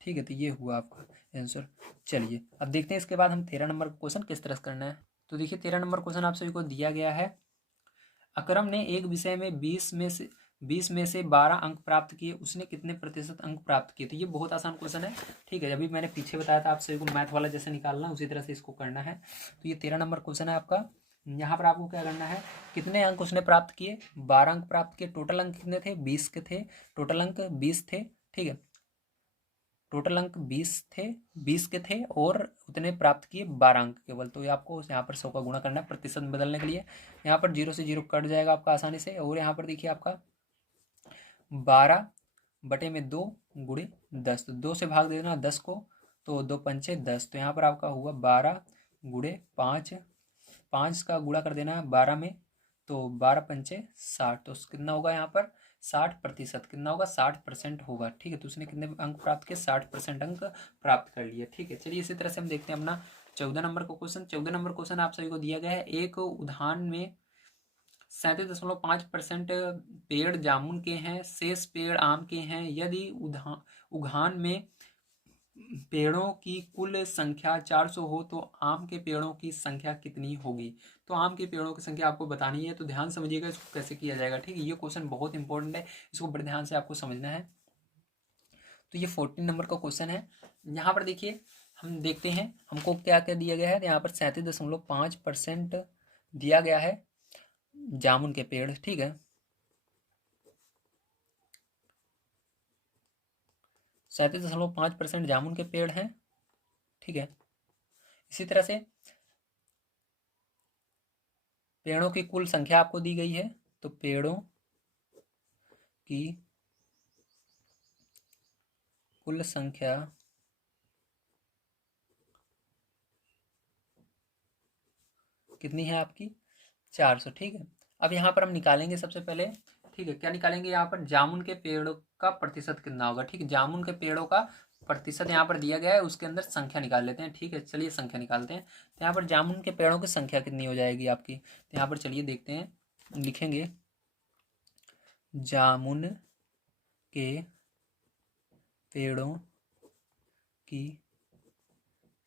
है, तो ये हुआ आपका आंसर। चलिए अब देखते हैं इसके बाद हम 13 नंबर क्वेश्चन किस तरह से करना है। तो देखिए 13 नंबर क्वेश्चन आप सभी को दिया गया है। अकरम ने एक विषय में 20 में से 12 अंक प्राप्त किए, उसने कितने प्रतिशत अंक प्राप्त किए? तो ये बहुत आसान क्वेश्चन है। ठीक है, अभी मैंने पीछे बताया था आप सभी को मैथ वाला जैसे निकालना, उसी तरह से इसको करना है। तो ये 13 नंबर क्वेश्चन है आपका। यहाँ पर आपको क्या करना है, कितने अंक उसने प्राप्त किए, 12 अंक प्राप्त किए। टोटल अंक कितने थे, 20 के थे। टोटल अंक 20 थे। ठीक है, टोटल अंक 20 के थे और उतने प्राप्त किए 12 अंक केवल। तो ये आपको यहाँ पर 100 का गुणा करना है प्रतिशत में बदलने के लिए। यहाँ पर 0 से 0 कट जाएगा आपका आसानी से। और यहाँ पर देखिए आपका 12 बटे में 2 गुणे 10। तो 2 से भाग देना 10 को, तो 2 पंचे 10। तो यहाँ पर आपका हुआ 12 गुणे 5। 5 का गुणा कर देना है 12 में, तो 12 पंचे 60। तो कितना होगा यहाँ पर 60%। कितना होगा, 60% होगा। ठीक है, तो उसने कितने अंक प्राप्त किए, 60% अंक प्राप्त कर लिए। ठीक है, चलिए इसी तरह से हम देखते हैं अपना 14 नंबर का क्वेश्चन। 14 नंबर क्वेश्चन आप सभी को दिया गया है। एक उद्यान में 37.5% पेड़ जामुन के हैं, शेष पेड़ आम के हैं। यदि उद्यान में पेड़ों की कुल संख्या 400 हो तो आम के पेड़ों की संख्या कितनी होगी? तो आम के पेड़ों की संख्या आपको बतानी है। तो ध्यान समझिएगा इसको कैसे किया जाएगा। ठीक है, ये क्वेश्चन बहुत इंपॉर्टेंट है, इसको बड़े ध्यान से आपको समझना है। तो ये 14 नंबर का क्वेश्चन है। यहाँ पर देखिए हम देखते हैं हमको क्या क्या दिया गया है। यहाँ पर 37.5% दिया गया है जामुन के पेड़। ठीक है, 37.5% जामुन के पेड़ हैं। ठीक है, इसी तरह से पेड़ों की कुल संख्या आपको दी गई है, तो पेड़ों की कुल संख्या कितनी है आपकी, 400। ठीक है, अब यहाँ पर हम निकालेंगे सबसे पहले। ठीक है, क्या निकालेंगे यहाँ पर, जामुन के पेड़ों का प्रतिशत कितना होगा। ठीक है, जामुन के पेड़ों का प्रतिशत यहाँ पर दिया गया है, उसके अंदर संख्या निकाल लेते हैं। ठीक है, चलिए संख्या निकालते हैं। तो यहाँ पर जामुन के पेड़ों की संख्या कितनी हो जाएगी आपकी, तो यहाँ पर चलिए देखते हैं, लिखेंगे जामुन के पेड़ों की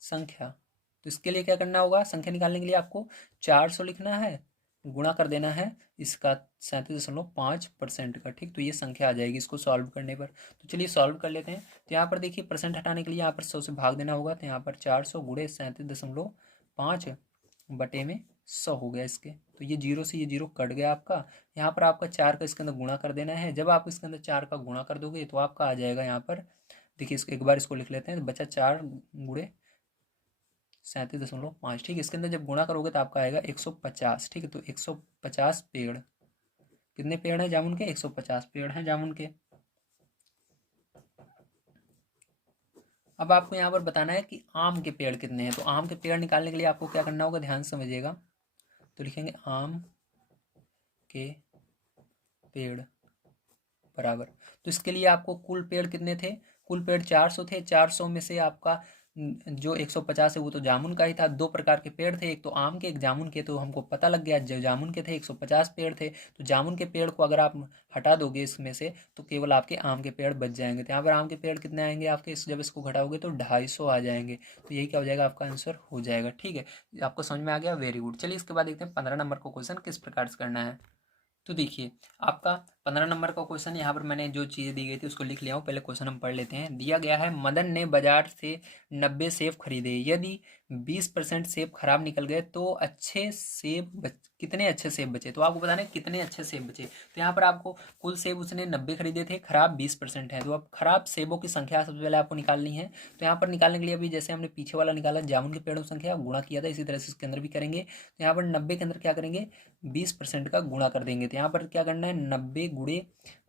संख्या। तो इसके लिए क्या करना होगा, संख्या निकालने के लिए आपको 400 लिखना है, गुणा कर देना है इसका 37.5% का। ठीक, तो ये संख्या आ जाएगी इसको सॉल्व करने पर। तो चलिए सॉल्व कर लेते हैं। तो यहाँ पर देखिए परसेंट हटाने के लिए यहाँ पर 100 से भाग देना होगा। तो यहाँ पर 400 गुणे 37.5 बटे में 100 हो गया इसके। तो ये जीरो से ये जीरो कट गया आपका। यहाँ पर आपका 4 का इसके अंदर गुणा कर देना है। जब आप इसके अंदर 4 का गुणा कर दोगे तो आपका आ जाएगा यहाँ पर, देखिए इसको एक बार इसको लिख लेते हैं, तो बचा 4 गुणे 37.5। ठीक है, इसके अंदर जब गुणा करोगे तो आपका आएगा 150। ठीक है, तो 150 पेड़, कितने पेड़ हैं जामुन के, 150 पेड़ हैं जामुन के। अब आपको यहाँ पर बताना है कि आम के पेड़ कितने हैं। तो आम के पेड़ निकालने के लिए आपको क्या करना होगा, ध्यान समझिएगा। तो लिखेंगे आम के पेड़ बराबर, तो इसके लिए आपको कुल पेड़ कितने थे, कुल पेड़ 400 थे। 400 में से आपका जो 150 है वो तो जामुन का ही था। दो प्रकार के पेड़ थे, एक तो आम के एक जामुन के। तो हमको पता लग गया जो जामुन के थे 150 पेड़ थे, तो जामुन के पेड़ को अगर आप हटा दोगे इसमें से तो केवल आपके आम के पेड़ बच जाएंगे। तो यहाँ पर आम के पेड़ कितने आएंगे आपके, जब इसको घटाओगे तो 250 आ जाएंगे। तो यही क्या हो जाएगा, आपका आंसर हो जाएगा। ठीक है, आपको समझ में आ गया, वेरी गुड। चलिए इसके बाद देखते हैं 15 नंबर को क्वेश्चन किस प्रकार से करना है। तो देखिए आपका 15 नंबर का क्वेश्चन, यहाँ पर मैंने जो चीज़ें दी गई थी उसको लिख लिया हूँ। पहले क्वेश्चन हम पढ़ लेते हैं। दिया गया है मदन ने बाजार से 90 सेब खरीदे, यदि 20% सेब खराब निकल गए तो कितने अच्छे सेब बचे। तो आपको बताना है कितने अच्छे सेब बचे। तो यहाँ पर आपको कुल सेब उसने 90 खरीदे थे, खराब 20% है। तो अब खराब सेबों की संख्या सबसे पहले आपको निकालनी है। तो यहाँ पर निकालने के लिए अभी जैसे हमने पीछे वाला निकाला जामुन के पेड़ों की संख्या गुणा किया था, इसी तरह से इसके अंदर भी करेंगे। तो यहाँ पर 90 के अंदर क्या करेंगे, 20% का गुणा कर देंगे। तो यहाँ पर क्या करना है, 90 गुणे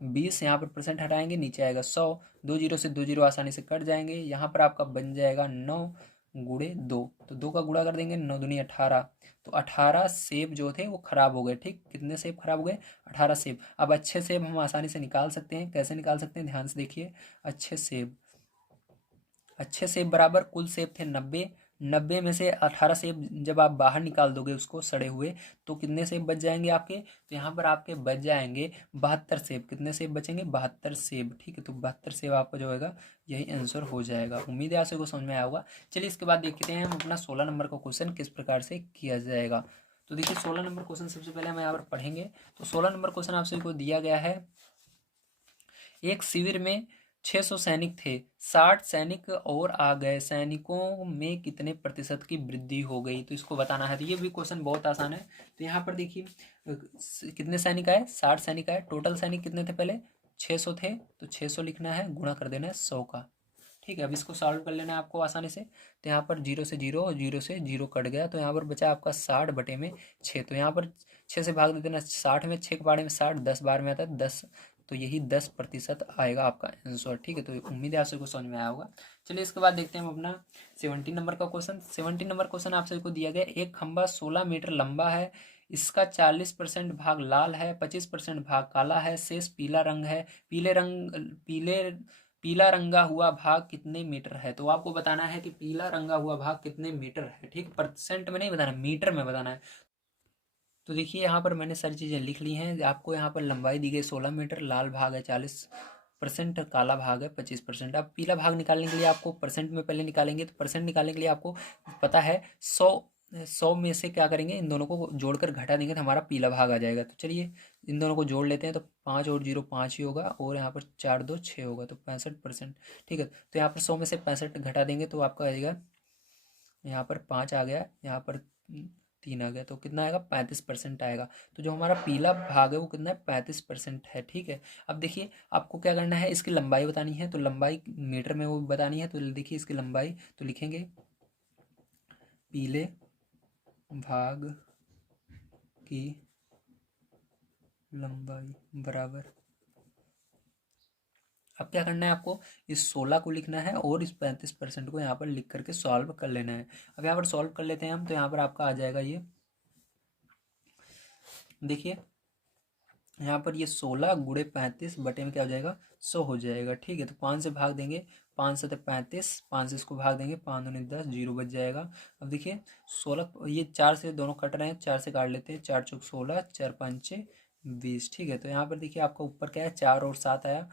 20, यहाँ पर परसेंट हटाएंगे, नीचे आएगा 100। 2 जीरो से 2 जीरो आसानी से कट जाएंगे। यहाँ पर आपका बन जाएगा 9 गुणे 2, तो 2 का गुणा कर देंगे, 9 दूनी 18। तो 18 सेब जो थे वो खराब हो गए। ठीक, कितने सेब खराब हो गए, 18 सेब। अब अच्छे सेब हम आसानी से निकाल सकते हैं, कैसे निकाल सकते हैं, ध्यान से देखिए। अच्छे सेब बराबर कुल सेब थे 90, 90 में से 18 सेब जब आप बाहर निकाल दोगे उसको सड़े हुए, तो कितने सेब बच जाएंगे आपके, तो यहाँ पर आपके बच जाएंगे 72 सेब। कितने सेब बचेंगे, 72 सेब। ठीक है, तो 72 सेब आपका जो होगा यही आंसर हो जाएगा। उम्मीद है आप सबको समझ में आया होगा। चलिए इसके बाद देखते हैं हम अपना 16 नंबर का क्वेश्चन किस प्रकार से किया जाएगा। तो देखिए 16 नंबर क्वेश्चन सबसे पहले हम यहाँ पर पढ़ेंगे। तो 16 नंबर क्वेश्चन आप सभी को दिया गया है, एक शिविर में 600 सैनिक थे, 60 सैनिक और आ गए, सैनिकों में कितने प्रतिशत की वृद्धि हो गई। तो इसको बताना है। तो ये भी क्वेश्चन बहुत आसान है। तो यहाँ पर देखिए कितने सैनिक आए, 60 सैनिक आए। टोटल सैनिक कितने थे, पहले 600 थे, तो 600 लिखना है, गुणा कर देना है 100 का। ठीक है, अब इसको सॉल्व कर लेना है आपको आसानी से। तो यहाँ पर 0 से 0 और 0 से 0 कट गया, तो यहाँ पर बचा आपका 60 बटे में 6। तो यहाँ पर 6 से भाग दे देना 60 में, 6 के बारे में 60, 10 बार में आता है 10, तो यही 10% आएगा आपका आंसर। ठीक है, तो उम्मीद है आप सबको समझ में आया होगा। चलिए इसके बाद देखते हैं हम अपना 17 नंबर का क्वेश्चन। 17 नंबर क्वेश्चन आप सबको दिया गया, एक खंभा 16 मीटर लंबा है, इसका 40% भाग लाल है, 25% भाग काला है, शेष पीला रंग है, पीला रंगा हुआ भाग कितने मीटर है। तो आपको बताना है कि पीला रंगा हुआ भाग कितने मीटर है। ठीक, परसेंट में नहीं बताना, मीटर में बताना है। तो देखिए यहाँ पर मैंने सारी चीज़ें लिख ली हैं। आपको यहाँ पर लंबाई दी गई 16 मीटर, लाल भाग है 40%, काला भाग है 25%। अब पीला भाग निकालने के लिए आपको परसेंट में पहले निकालेंगे। तो परसेंट निकालने के लिए आपको पता है 100 में से क्या करेंगे, इन दोनों को जोड़कर घटा देंगे तो हमारा पीला भाग आ जाएगा। तो चलिए इन दोनों को जोड़ लेते हैं। तो 5 और 0 5 ही होगा, और यहाँ पर 4 2 6 होगा, तो 65%। ठीक है, तो यहाँ पर 100 में से 65 घटा देंगे तो आपका आएगा, यहाँ पर 5 आ गया, यहाँ पर 3 आ गया, तो कितना आएगा 35% आएगा। तो जो हमारा पीला भाग है वो कितना है 35% है। ठीक है, अब देखिए आपको क्या करना है, इसकी लंबाई बतानी है, तो लंबाई मीटर में वो बतानी है। तो देखिए इसकी लंबाई तो लिखेंगे पीले भाग की लंबाई बराबर, अब क्या करना है आपको, इस 16 को लिखना है और इस 35% को यहाँ पर लिख करके सॉल्व कर लेना है। अब यहाँ पर सॉल्व कर लेते हैं हम, तो यहाँ पर आपका आ जाएगा ये, देखिए यहाँ पर ये 16 गुणे 35 बटे में क्या हो जाएगा 100 हो जाएगा। ठीक है, तो 5 से भाग देंगे, 5 से 35, 5 से इसको भाग देंगे, 5 दूनी 10, 0 बच जाएगा। अब देखिए 16, ये 4 से दोनों कट रहे हैं, 4 से काट लेते हैं, 4 चौक 16, 4 पंचे 20। ठीक है, तो यहाँ पर देखिए आपका ऊपर क्या है 4 और 7 आया,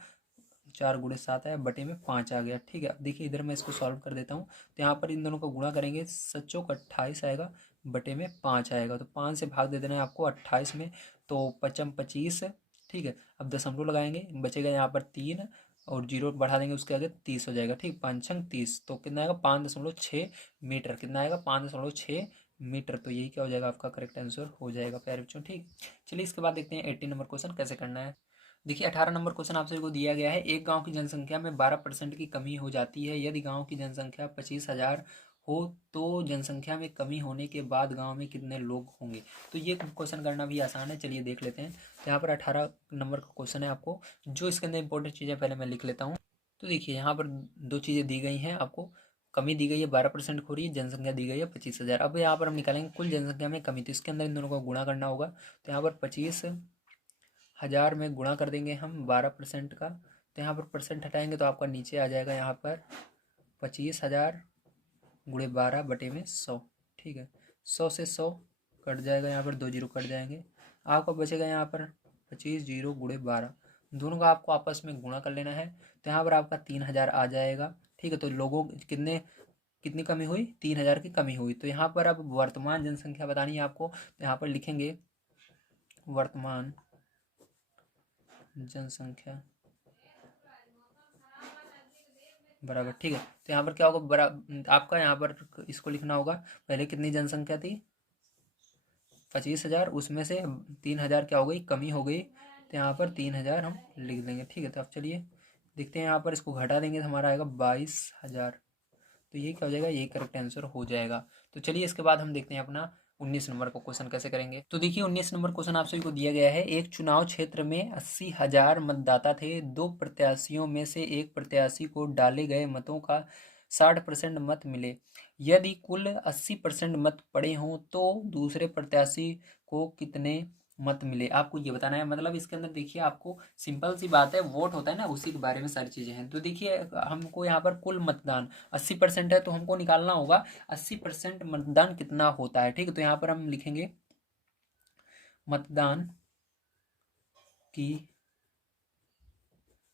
4 गुणे 7 आया, बटे में 5 आ गया। ठीक है, अब देखिए इधर मैं इसको सॉल्व कर देता हूँ, तो यहाँ पर इन दोनों को गुणा करेंगे, 7 चौक 28 आएगा, बटे में 5 आएगा, तो 5 से भाग दे देना है आपको 28 में, तो 5 25। ठीक है, अब दशमलव लगाएंगे, बचेगा यहाँ पर 3 और 0 बढ़ा देंगे उसके आगे 30 हो जाएगा। ठीक, 5 छंग 30, तो कितना आएगा 5.6 मीटर, कितना आएगा 5.6 मीटर। तो यही क्या हो जाएगा आपका करेक्ट आंसर हो जाएगा प्यारे बच्चों। ठीक, चलिए इसके बाद देखते हैं 18 नंबर क्वेश्चन कैसे करना है। देखिए 18 नंबर क्वेश्चन आपसे को दिया गया है, एक गांव की जनसंख्या में 12% की कमी हो जाती है, यदि गांव की जनसंख्या 25,000 हो तो जनसंख्या में कमी होने के बाद गांव में कितने लोग होंगे। तो ये क्वेश्चन करना भी आसान है, चलिए देख लेते हैं। तो यहाँ पर 18 नंबर का क्वेश्चन है, आपको जो इसके अंदर इंपॉर्टेंट चीज़ें पहले मैं लिख लेता हूँ। तो देखिए यहाँ पर दो चीज़ें दी गई हैं आपको, कमी दी गई है 12% हो रही है, जनसंख्या दी गई है 25,000। अब यहाँ पर हम निकालेंगे कुल जनसंख्या में कमी, तो इसके अंदर इन दोनों को गुणा करना होगा। तो यहाँ पर 25,000 में गुणा कर देंगे हम 12% का, तो यहाँ पर परसेंट हटाएंगे तो आपका नीचे आ जाएगा यहाँ पर 25,000 गुणे 12 बटे में 100। ठीक है, 100 से 100 कट जाएगा, यहाँ पर 2 जीरो कट जाएंगे, आपका बचेगा यहाँ पर 25 जीरो गुणे 12, दोनों का आपको आपस में गुणा कर लेना है, तो यहाँ पर आपका 3,000 आ जाएगा। ठीक है, तो लोगों कितनी कमी हुई, 3,000 की कमी हुई। तो यहाँ पर अब वर्तमान जनसंख्या बतानी है आपको, तो यहाँ पर लिखेंगे वर्तमान जनसंख्या बराबर। ठीक है, तो यहाँ पर क्या होगा आपका यहाँ पर इसको लिखना होगा, पहले कितनी जनसंख्या थी 25,000, उसमें से 3,000 क्या हो गई कमी हो गई, तो यहाँ पर 3,000 हम लिख देंगे। ठीक है, तो अब चलिए देखते हैं, यहाँ पर इसको घटा देंगे तो हमारा आएगा 22,000, तो ये क्या हो जाएगा, ये करेक्ट आंसर हो जाएगा। तो चलिए इसके बाद हम देखते हैं अपना 19 नंबर का क्वेश्चन कैसे करेंगे। तो देखिए 19 नंबर क्वेश्चन आप सभी को दिया गया है, एक चुनाव क्षेत्र में 80,000 मतदाता थे, दो प्रत्याशियों में से एक प्रत्याशी को डाले गए मतों का 60% मत मिले, यदि कुल 80% मत पड़े हों तो दूसरे प्रत्याशी को कितने मत मिले, आपको ये बताना है। मतलब इसके अंदर देखिए आपको सिंपल सी बात है, वोट होता है ना, उसी के बारे में सारी चीज़ें हैं। तो देखिए हमको यहाँ पर कुल मतदान 80% है, तो हमको निकालना होगा 80% मतदान कितना होता है। ठीक है, तो यहाँ पर हम लिखेंगे मतदान की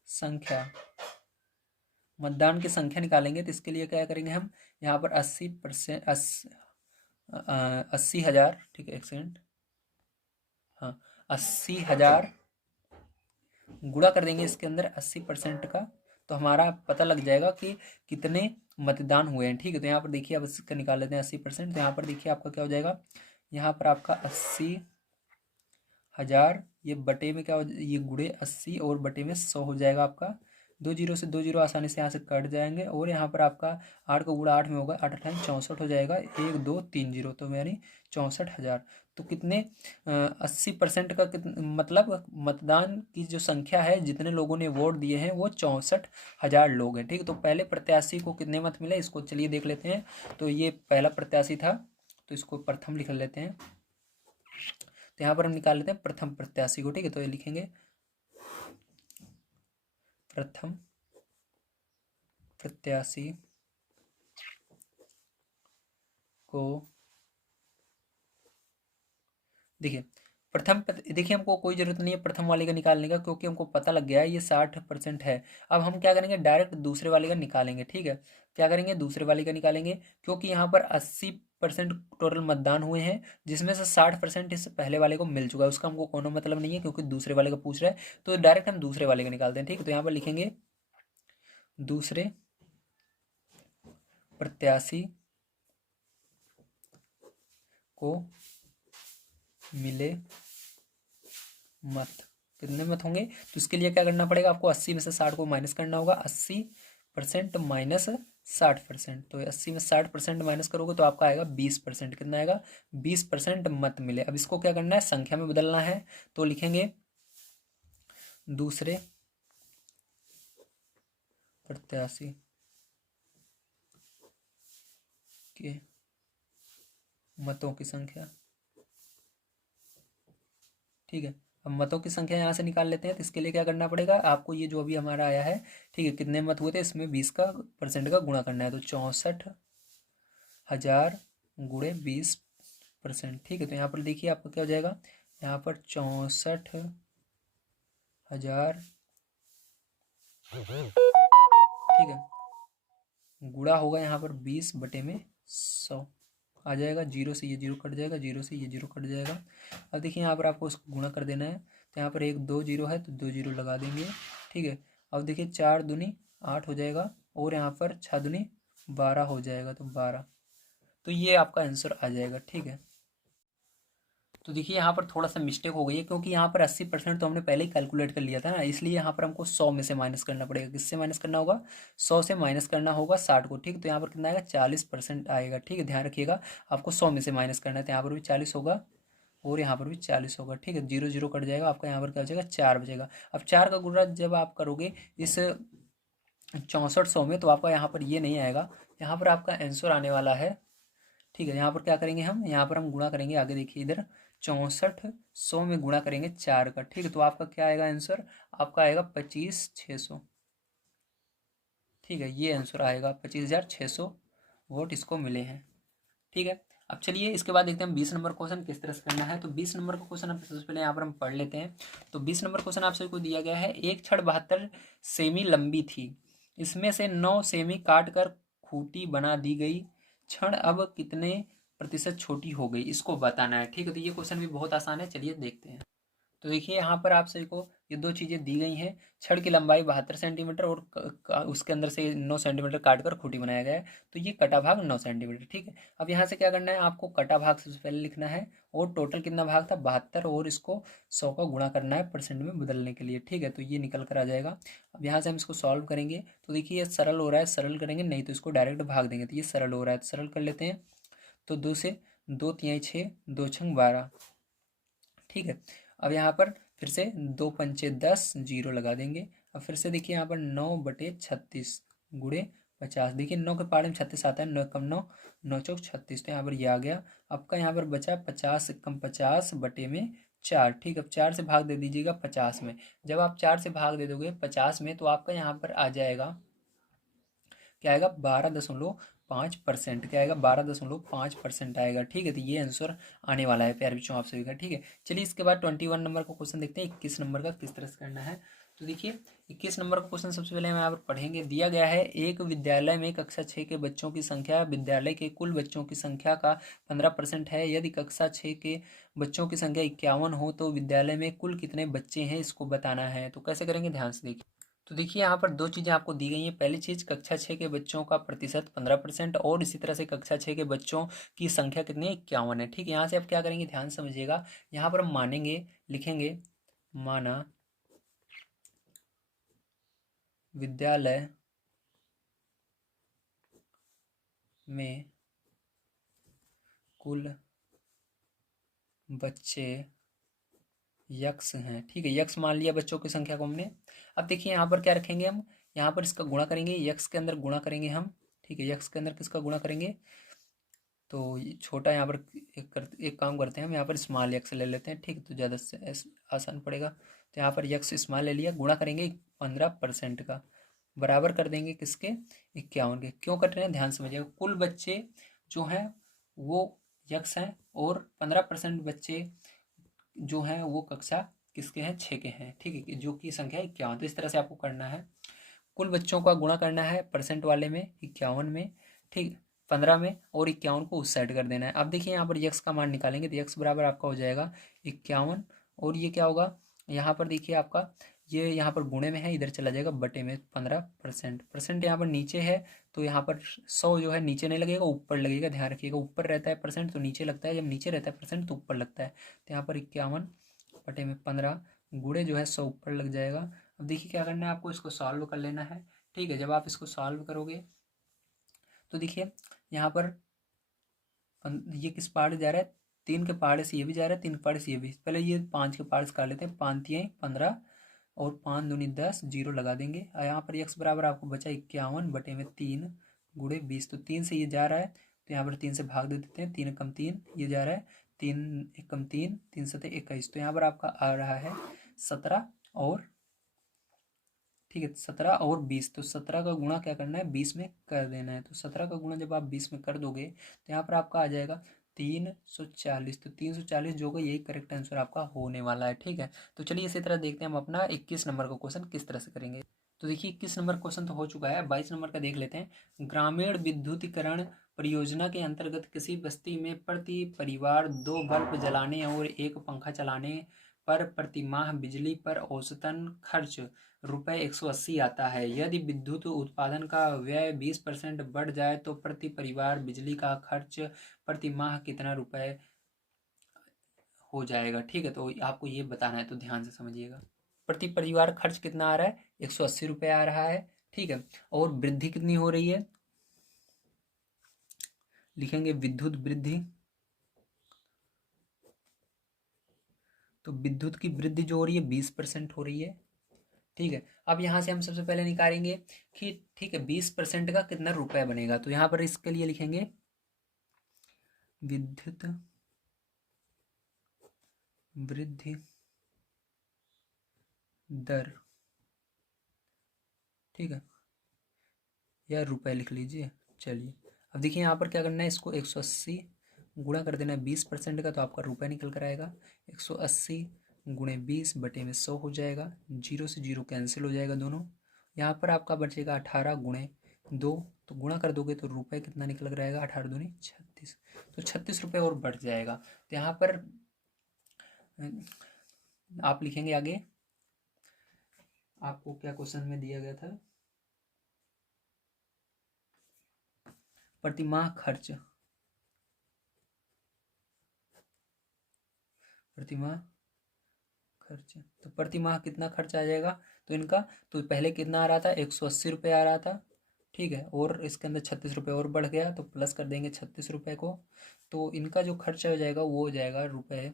संख्या, मतदान की संख्या निकालेंगे, तो इसके लिए क्या करेंगे हम, यहाँ पर 80%, 80,000, ठीक है एक सेकंड, हाँ 80,000 गुणा कर देंगे इसके अंदर 80% का, तो हमारा पता लग जाएगा कि कितने मतदान हुए हैं। ठीक है, तो यहाँ पर देखिए अब इसका निकाल लेते हैं 80%, तो यहाँ पर देखिए आपका क्या हो जाएगा, यहाँ पर आपका 80,000 ये बटे में क्या हो, ये गुणे 80 और बटे में 100 हो जाएगा आपका, 2 जीरो से 2 जीरो आसानी से यहाँ से कट जाएंगे, और यहाँ पर आपका 8 का गुणा 8 में होगा, 8 अठाई 64 हो जाएगा, 1 2 3 जीरो, तो यानी 64,000। तो कितने 80% का मतलब मतदान की जो संख्या है, जितने लोगों ने वोट दिए हैं वो 64,000 लोग हैं। ठीक है, तो पहले प्रत्याशी को कितने मत मिले, इसको चलिए देख लेते हैं। तो ये पहला प्रत्याशी था, तो इसको प्रथम लिख लेते हैं, तो यहाँ पर हम निकाल लेते हैं प्रथम प्रत्याशी को। ठीक है, तो ये लिखेंगे प्रथम प्रत्याशी को, देखिए देखिए हमको कोई ज़रूरत नहीं है प्रथम वाले का निकालने का, क्योंकि हमको पता लग गया है ये 60% है। अब हम क्या करेंगे, डायरेक्ट दूसरे वाले का निकालेंगे। ठीक है, क्या करेंगे, दूसरे वाले का निकालेंगे, क्योंकि यहाँ पर 80% टोटल मतदान हुए हैं, जिसमें से 60% इस पहले वाले को मिल चुका है, उसका हमको कोनो मतलब नहीं है, क्योंकि दूसरे वाले का पूछ रहा है, तो डायरेक्ट हम दूसरे वाले का निकालते हैं। ठीक है, तो यहाँ पर लिखेंगे दूसरे प्रत्याशी को मिले मत, कितने मत होंगे? तो इसके लिए क्या करना पड़ेगा आपको? 80 में से 60 को माइनस करना होगा। 80% माइनस 60%, तो 80 में 60% माइनस करोगे तो आपका आएगा 20%। कितना आएगा? 20% मत मिले। अब इसको क्या करना है? संख्या में बदलना है। तो लिखेंगे दूसरे प्रत्याशी के मतों की संख्या। ठीक है, अब मतों की संख्या यहाँ से निकाल लेते हैं। तो इसके लिए क्या करना पड़ेगा आपको? ये जो अभी हमारा आया है, ठीक है, कितने मत हुए थे, इसमें 20% का गुणा करना है। तो 64,000 गुणे 20%। ठीक है, तो यहाँ पर देखिए आपका क्या हो जाएगा? यहाँ पर 64,000, ठीक है, गुणा होगा यहाँ पर 20/100 आ जाएगा। जीरो से ये जीरो कट जाएगा, जीरो से ये जीरो कट जाएगा। अब देखिए यहाँ पर आपको उसको गुणा कर देना है। तो यहाँ पर एक दो जीरो है तो 2 जीरो लगा देंगे। ठीक है, अब देखिए 4 दूनी 8 हो जाएगा और यहाँ पर 6 दूनी 12 हो जाएगा, तो 12। तो ये आपका आंसर आ जाएगा। ठीक है, तो देखिए यहाँ पर थोड़ा सा मिस्टेक हो गई है, क्योंकि यहाँ पर 80% तो हमने पहले ही कैलकुलेट कर लिया था ना, इसलिए यहाँ पर हमको 100 में से माइनस करना पड़ेगा। किससे माइनस करना होगा? 100 से माइनस करना होगा 60 को। ठीक, तो यहाँ पर कितना आएगा? 40% आएगा। ठीक है, ध्यान रखिएगा, आपको 100 में से माइनस करना है। तो यहाँ पर भी 40 होगा और यहाँ पर भी 40 होगा। ठीक है, जीरो जीरो कट जाएगा, आपका यहाँ पर क्या हो जाएगा? 4 बचेगा। अब 4 का गुणा जब आप करोगे इस 6400 में, तो आपका यहाँ पर ये नहीं आएगा, यहाँ पर आपका आंसर आने वाला है। ठीक है, यहाँ पर क्या करेंगे हम? यहाँ पर हम गुणा करेंगे। आगे देखिए इधर 6400 में गुणा करेंगे 4 का। ठीक है, तो आपका क्या आएगा आंसर? आपका आएगा 25,600। ठीक है, ये आंसर आएगा 25,600 वोट इसको मिले हैं। ठीक है, अब चलिए इसके बाद देखते हैं 20 नंबर क्वेश्चन किस तरह से करना है। तो 20 नंबर का क्वेश्चन आप सबसे पहले यहाँ पर हम पढ़ लेते हैं। तो 20 नंबर क्वेश्चन आप सभी को दिया गया है। एक छड़ 72 सेमी लंबी थी, इसमें से 9 सेमी काट कर खूंटी बना दी गई। छड़ अब कितने प्रतिशत छोटी हो गई, इसको बताना है। ठीक है, तो ये क्वेश्चन भी बहुत आसान है, चलिए देखते हैं। तो देखिए यहाँ पर आप सभी को ये दो चीज़ें दी गई हैं। छड़ की लंबाई 72 सेंटीमीटर और उसके अंदर से 9 सेंटीमीटर काट कर खूंटी बनाया गया है। तो ये कटा भाग 9 सेंटीमीटर। ठीक है, अब यहाँ से क्या करना है आपको? कटा भाग सबसे पहले लिखना है और टोटल कितना भाग था? 72, और इसको 100 का गुणा करना है परसेंट में बदलने के लिए। ठीक है, तो ये निकल कर आ जाएगा। अब यहाँ से हम इसको सॉल्व करेंगे। तो देखिए ये सरल हो रहा है, सरल करेंगे, नहीं तो इसको डायरेक्ट भाग देंगे। तो ये सरल हो रहा है, तो सरल कर लेते हैं। तो 2 से 2 तिहाई 6, 2 छंग 12। ठीक है, अब यहाँ पर फिर से 2 पंचे 10, जीरो लगा देंगे। अब फिर से देखिए यहाँ पर 9/36 गुणे 50। देखिए 9 के पाड़े में 36 आता है, 9 कम 9, 9 चौक 36। तो यहाँ पर ये आ गया। आपका यहाँ पर बचा 50 कम 50/4। ठीक है, अब 4 से भाग दे दीजिएगा 50 में। जब आप 4 से भाग दे दोगे 50 में, तो आपका यहाँ पर आ जाएगा, क्या आएगा? 12.5%। क्या आएगा? 12.5% आएगा। ठीक है, तो ये आंसर आने वाला है प्यारे बच्चों आप सभी का। ठीक है, चलिए इसके बाद 21 नंबर का क्वेश्चन देखते हैं। 21 नंबर का किस तरह से करना है। तो देखिए 21 नंबर का क्वेश्चन सबसे पहले हम यहाँ पर पढ़ेंगे। दिया गया है एक विद्यालय में कक्षा 6 के बच्चों की संख्या विद्यालय के कुल बच्चों की संख्या का 15% है। यदि कक्षा 6 के बच्चों की संख्या 51 हो तो विद्यालय में कुल कितने बच्चे हैं, इसको बताना है। तो कैसे करेंगे, ध्यान से देखिए। तो देखिए यहाँ पर दो चीज़ें आपको दी गई हैं। पहली चीज़, कक्षा 6 के बच्चों का प्रतिशत 15%, और इसी तरह से कक्षा 6 के बच्चों की संख्या कितनी है? 51 है। ठीक है, यहाँ से आप क्या करेंगे, ध्यान समझिएगा। यहाँ पर हम मानेंगे, लिखेंगे माना विद्यालय में कुल बच्चे यक्स हैं। ठीक है, यक्स मान लिया बच्चों की संख्या को हमने। अब देखिए यहाँ पर क्या रखेंगे हम? यहाँ पर इसका गुणा करेंगे, यक्स के अंदर गुणा करेंगे हम। ठीक है, यक्स के अंदर किसका गुणा करेंगे? तो ये छोटा यहाँ पर एक काम करते हैं हम, यहाँ पर स्मॉल यक्स ले लेते हैं। ठीक है, तो ज़्यादा से आसान पड़ेगा। तो यहाँ पर यक्स स्मॉल ले लिया, गुणा करेंगे 15% का, बराबर कर देंगे किसके? 51 के। क्यों कर रहे हैं, ध्यान समझिएगा। कुल बच्चे जो हैं वो यक्स हैं, और 15% बच्चे जो हैं वो कक्षा किसके हैं? 6 के हैं। ठीक है, जो की संख्या 51। तो इस तरह से आपको करना है। कुल बच्चों का गुणा करना है परसेंट वाले में 51 में, ठीक, 15 में, और 51 को उस साइड कर देना है। अब देखिए यहाँ पर यक्स का मान निकालेंगे, तो यक्स बराबर आपका हो जाएगा 51, और ये क्या होगा यहाँ पर देखिए आपका ये यहाँ पर गुणे में है, इधर चला जाएगा बटे में 15%। परसेंट यहाँ पर नीचे है तो यहाँ पर 100 जो है नीचे नहीं लगेगा, ऊपर लगेगा। ध्यान रखिएगा, ऊपर रहता है परसेंट तो नीचे लगता है, जब नीचे रहता है परसेंट तो ऊपर लगता है। तो यहाँ पर 51 बटे में 15 गुणे जो है 100 ऊपर लग जाएगा। अब देखिए क्या करना है आपको, इसको सॉल्व कर लेना है। ठीक है, जब आप इसको सॉल्व करोगे तो देखिए यहाँ पर ये किस पहाड़ जा रहा है, 3 के पहाड़े से ये भी जा रहा है, 3 के पहाड़े से ये भी। पहले ये 5 के पहाड़े से काट लेते हैं। 5 तियाई 15 और 5 दूनी 10, जीरो लगा देंगे। और यहाँ पर x बराबर आपको बचा 51 बटे में 3 गुणे 20। तो 3 से ये जा रहा है तो यहाँ पर 3 से भाग दे देते हैं। 3 एकम 3 ये जा रहा है, 3 एकम 3, 3 सते 21। तो यहाँ पर आपका आ रहा है 17 और, ठीक है, 17 और 20। तो 17 का गुणा क्या करना है, 20 में कर देना है। तो 17 का गुणा जब आप 20 में कर दोगे तो यहाँ पर आपका आ जाएगा 340। तो 340 जो कि यही करेक्ट आंसर आपका होने वाला है। ठीक है, तो चलिए इसी तरह देखते हैं हम अपना 21 नंबर का क्वेश्चन किस तरह से करेंगे। तो देखिए 21 नंबर क्वेश्चन तो हो चुका है, 22 नंबर का देख लेते हैं। ग्रामीण विद्युतीकरण परियोजना के अंतर्गत किसी बस्ती में प्रति परिवार 2 बल्ब जलाने और 1 पंखा चलाने पर प्रतिमाह बिजली पर औसतन खर्च ₹180 आता है। यदि विद्युत उत्पादन का व्यय 20% बढ़ जाए तो प्रति परिवार बिजली का खर्च प्रति माह कितना रुपए हो जाएगा। ठीक है, तो आपको ये बताना है, तो ध्यान से समझिएगा। प्रति परिवार खर्च कितना आ रहा है, ₹180 आ रहा है। ठीक है, और वृद्धि कितनी हो रही है, लिखेंगे विद्युत वृद्धि। तो विद्युत की वृद्धि जो हो रही है 20% हो रही है। ठीक है, अब यहाँ से हम सबसे पहले निकालेंगे कि ठीक है 20% का कितना रुपए बनेगा। तो यहाँ पर इसके लिए लिखेंगे विद्युत वृद्धि दर। ठीक है, या रुपए लिख लीजिए। चलिए अब देखिए यहाँ पर क्या करना है, इसको 180 गुणा कर देना है 20% का, तो आपका रुपए निकल कर आएगा। 180 गुणे 20 बटे में 100 हो जाएगा। जीरो से जीरो कैंसिल हो जाएगा दोनों। यहाँ पर आपका बचेगा 18 गुणे 2। तो गुणा कर दोगे तो रुपए कितना निकल कर आएगा, 18 दूनी 36। तो 36 रुपये और बढ़ जाएगा। तो यहाँ पर आप लिखेंगे आगे, आपको क्या क्वेश्चन में दिया गया था, प्रतिमाह खर्च, प्रतिमाह खर्च। तो प्रतिमाह कितना खर्च आ जाएगा, तो इनका, तो पहले कितना आ रहा था, 180 रुपये आ रहा था। ठीक है, और इसके अंदर 36 रुपये और बढ़ गया, तो प्लस कर देंगे 36 रुपये को। तो इनका जो खर्चा हो जाएगा वो हो जाएगा रुपये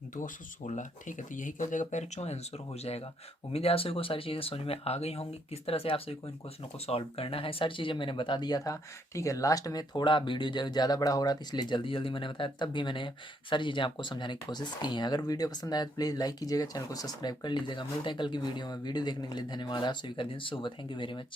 216। ठीक है, तो यही क्या हो जाएगा पैरचो, आंसर हो जाएगा। उम्मीद है आप सभी को सारी चीज़ें समझ में आ गई होंगी, किस तरह से आप सभी को इन क्वेश्चनों को सॉल्व करना है। सारी चीज़ें मैंने बता दिया था। ठीक है, लास्ट में थोड़ा वीडियो ज़्यादा बड़ा हो रहा था, इसलिए जल्दी जल्दी मैंने बताया, तब भी मैंने सारी चीज़ें आपको समझाने की कोशिश की है। अगर वीडियो पसंद आए तो प्लीज़ लाइक कीजिएगा, चैनल को सब्सक्राइब कर लीजिएगा। मिलते हैं कल की वीडियो में। वीडियो देखने के लिए धन्यवाद। आप सभी का दिन शुभ। Thank you very much.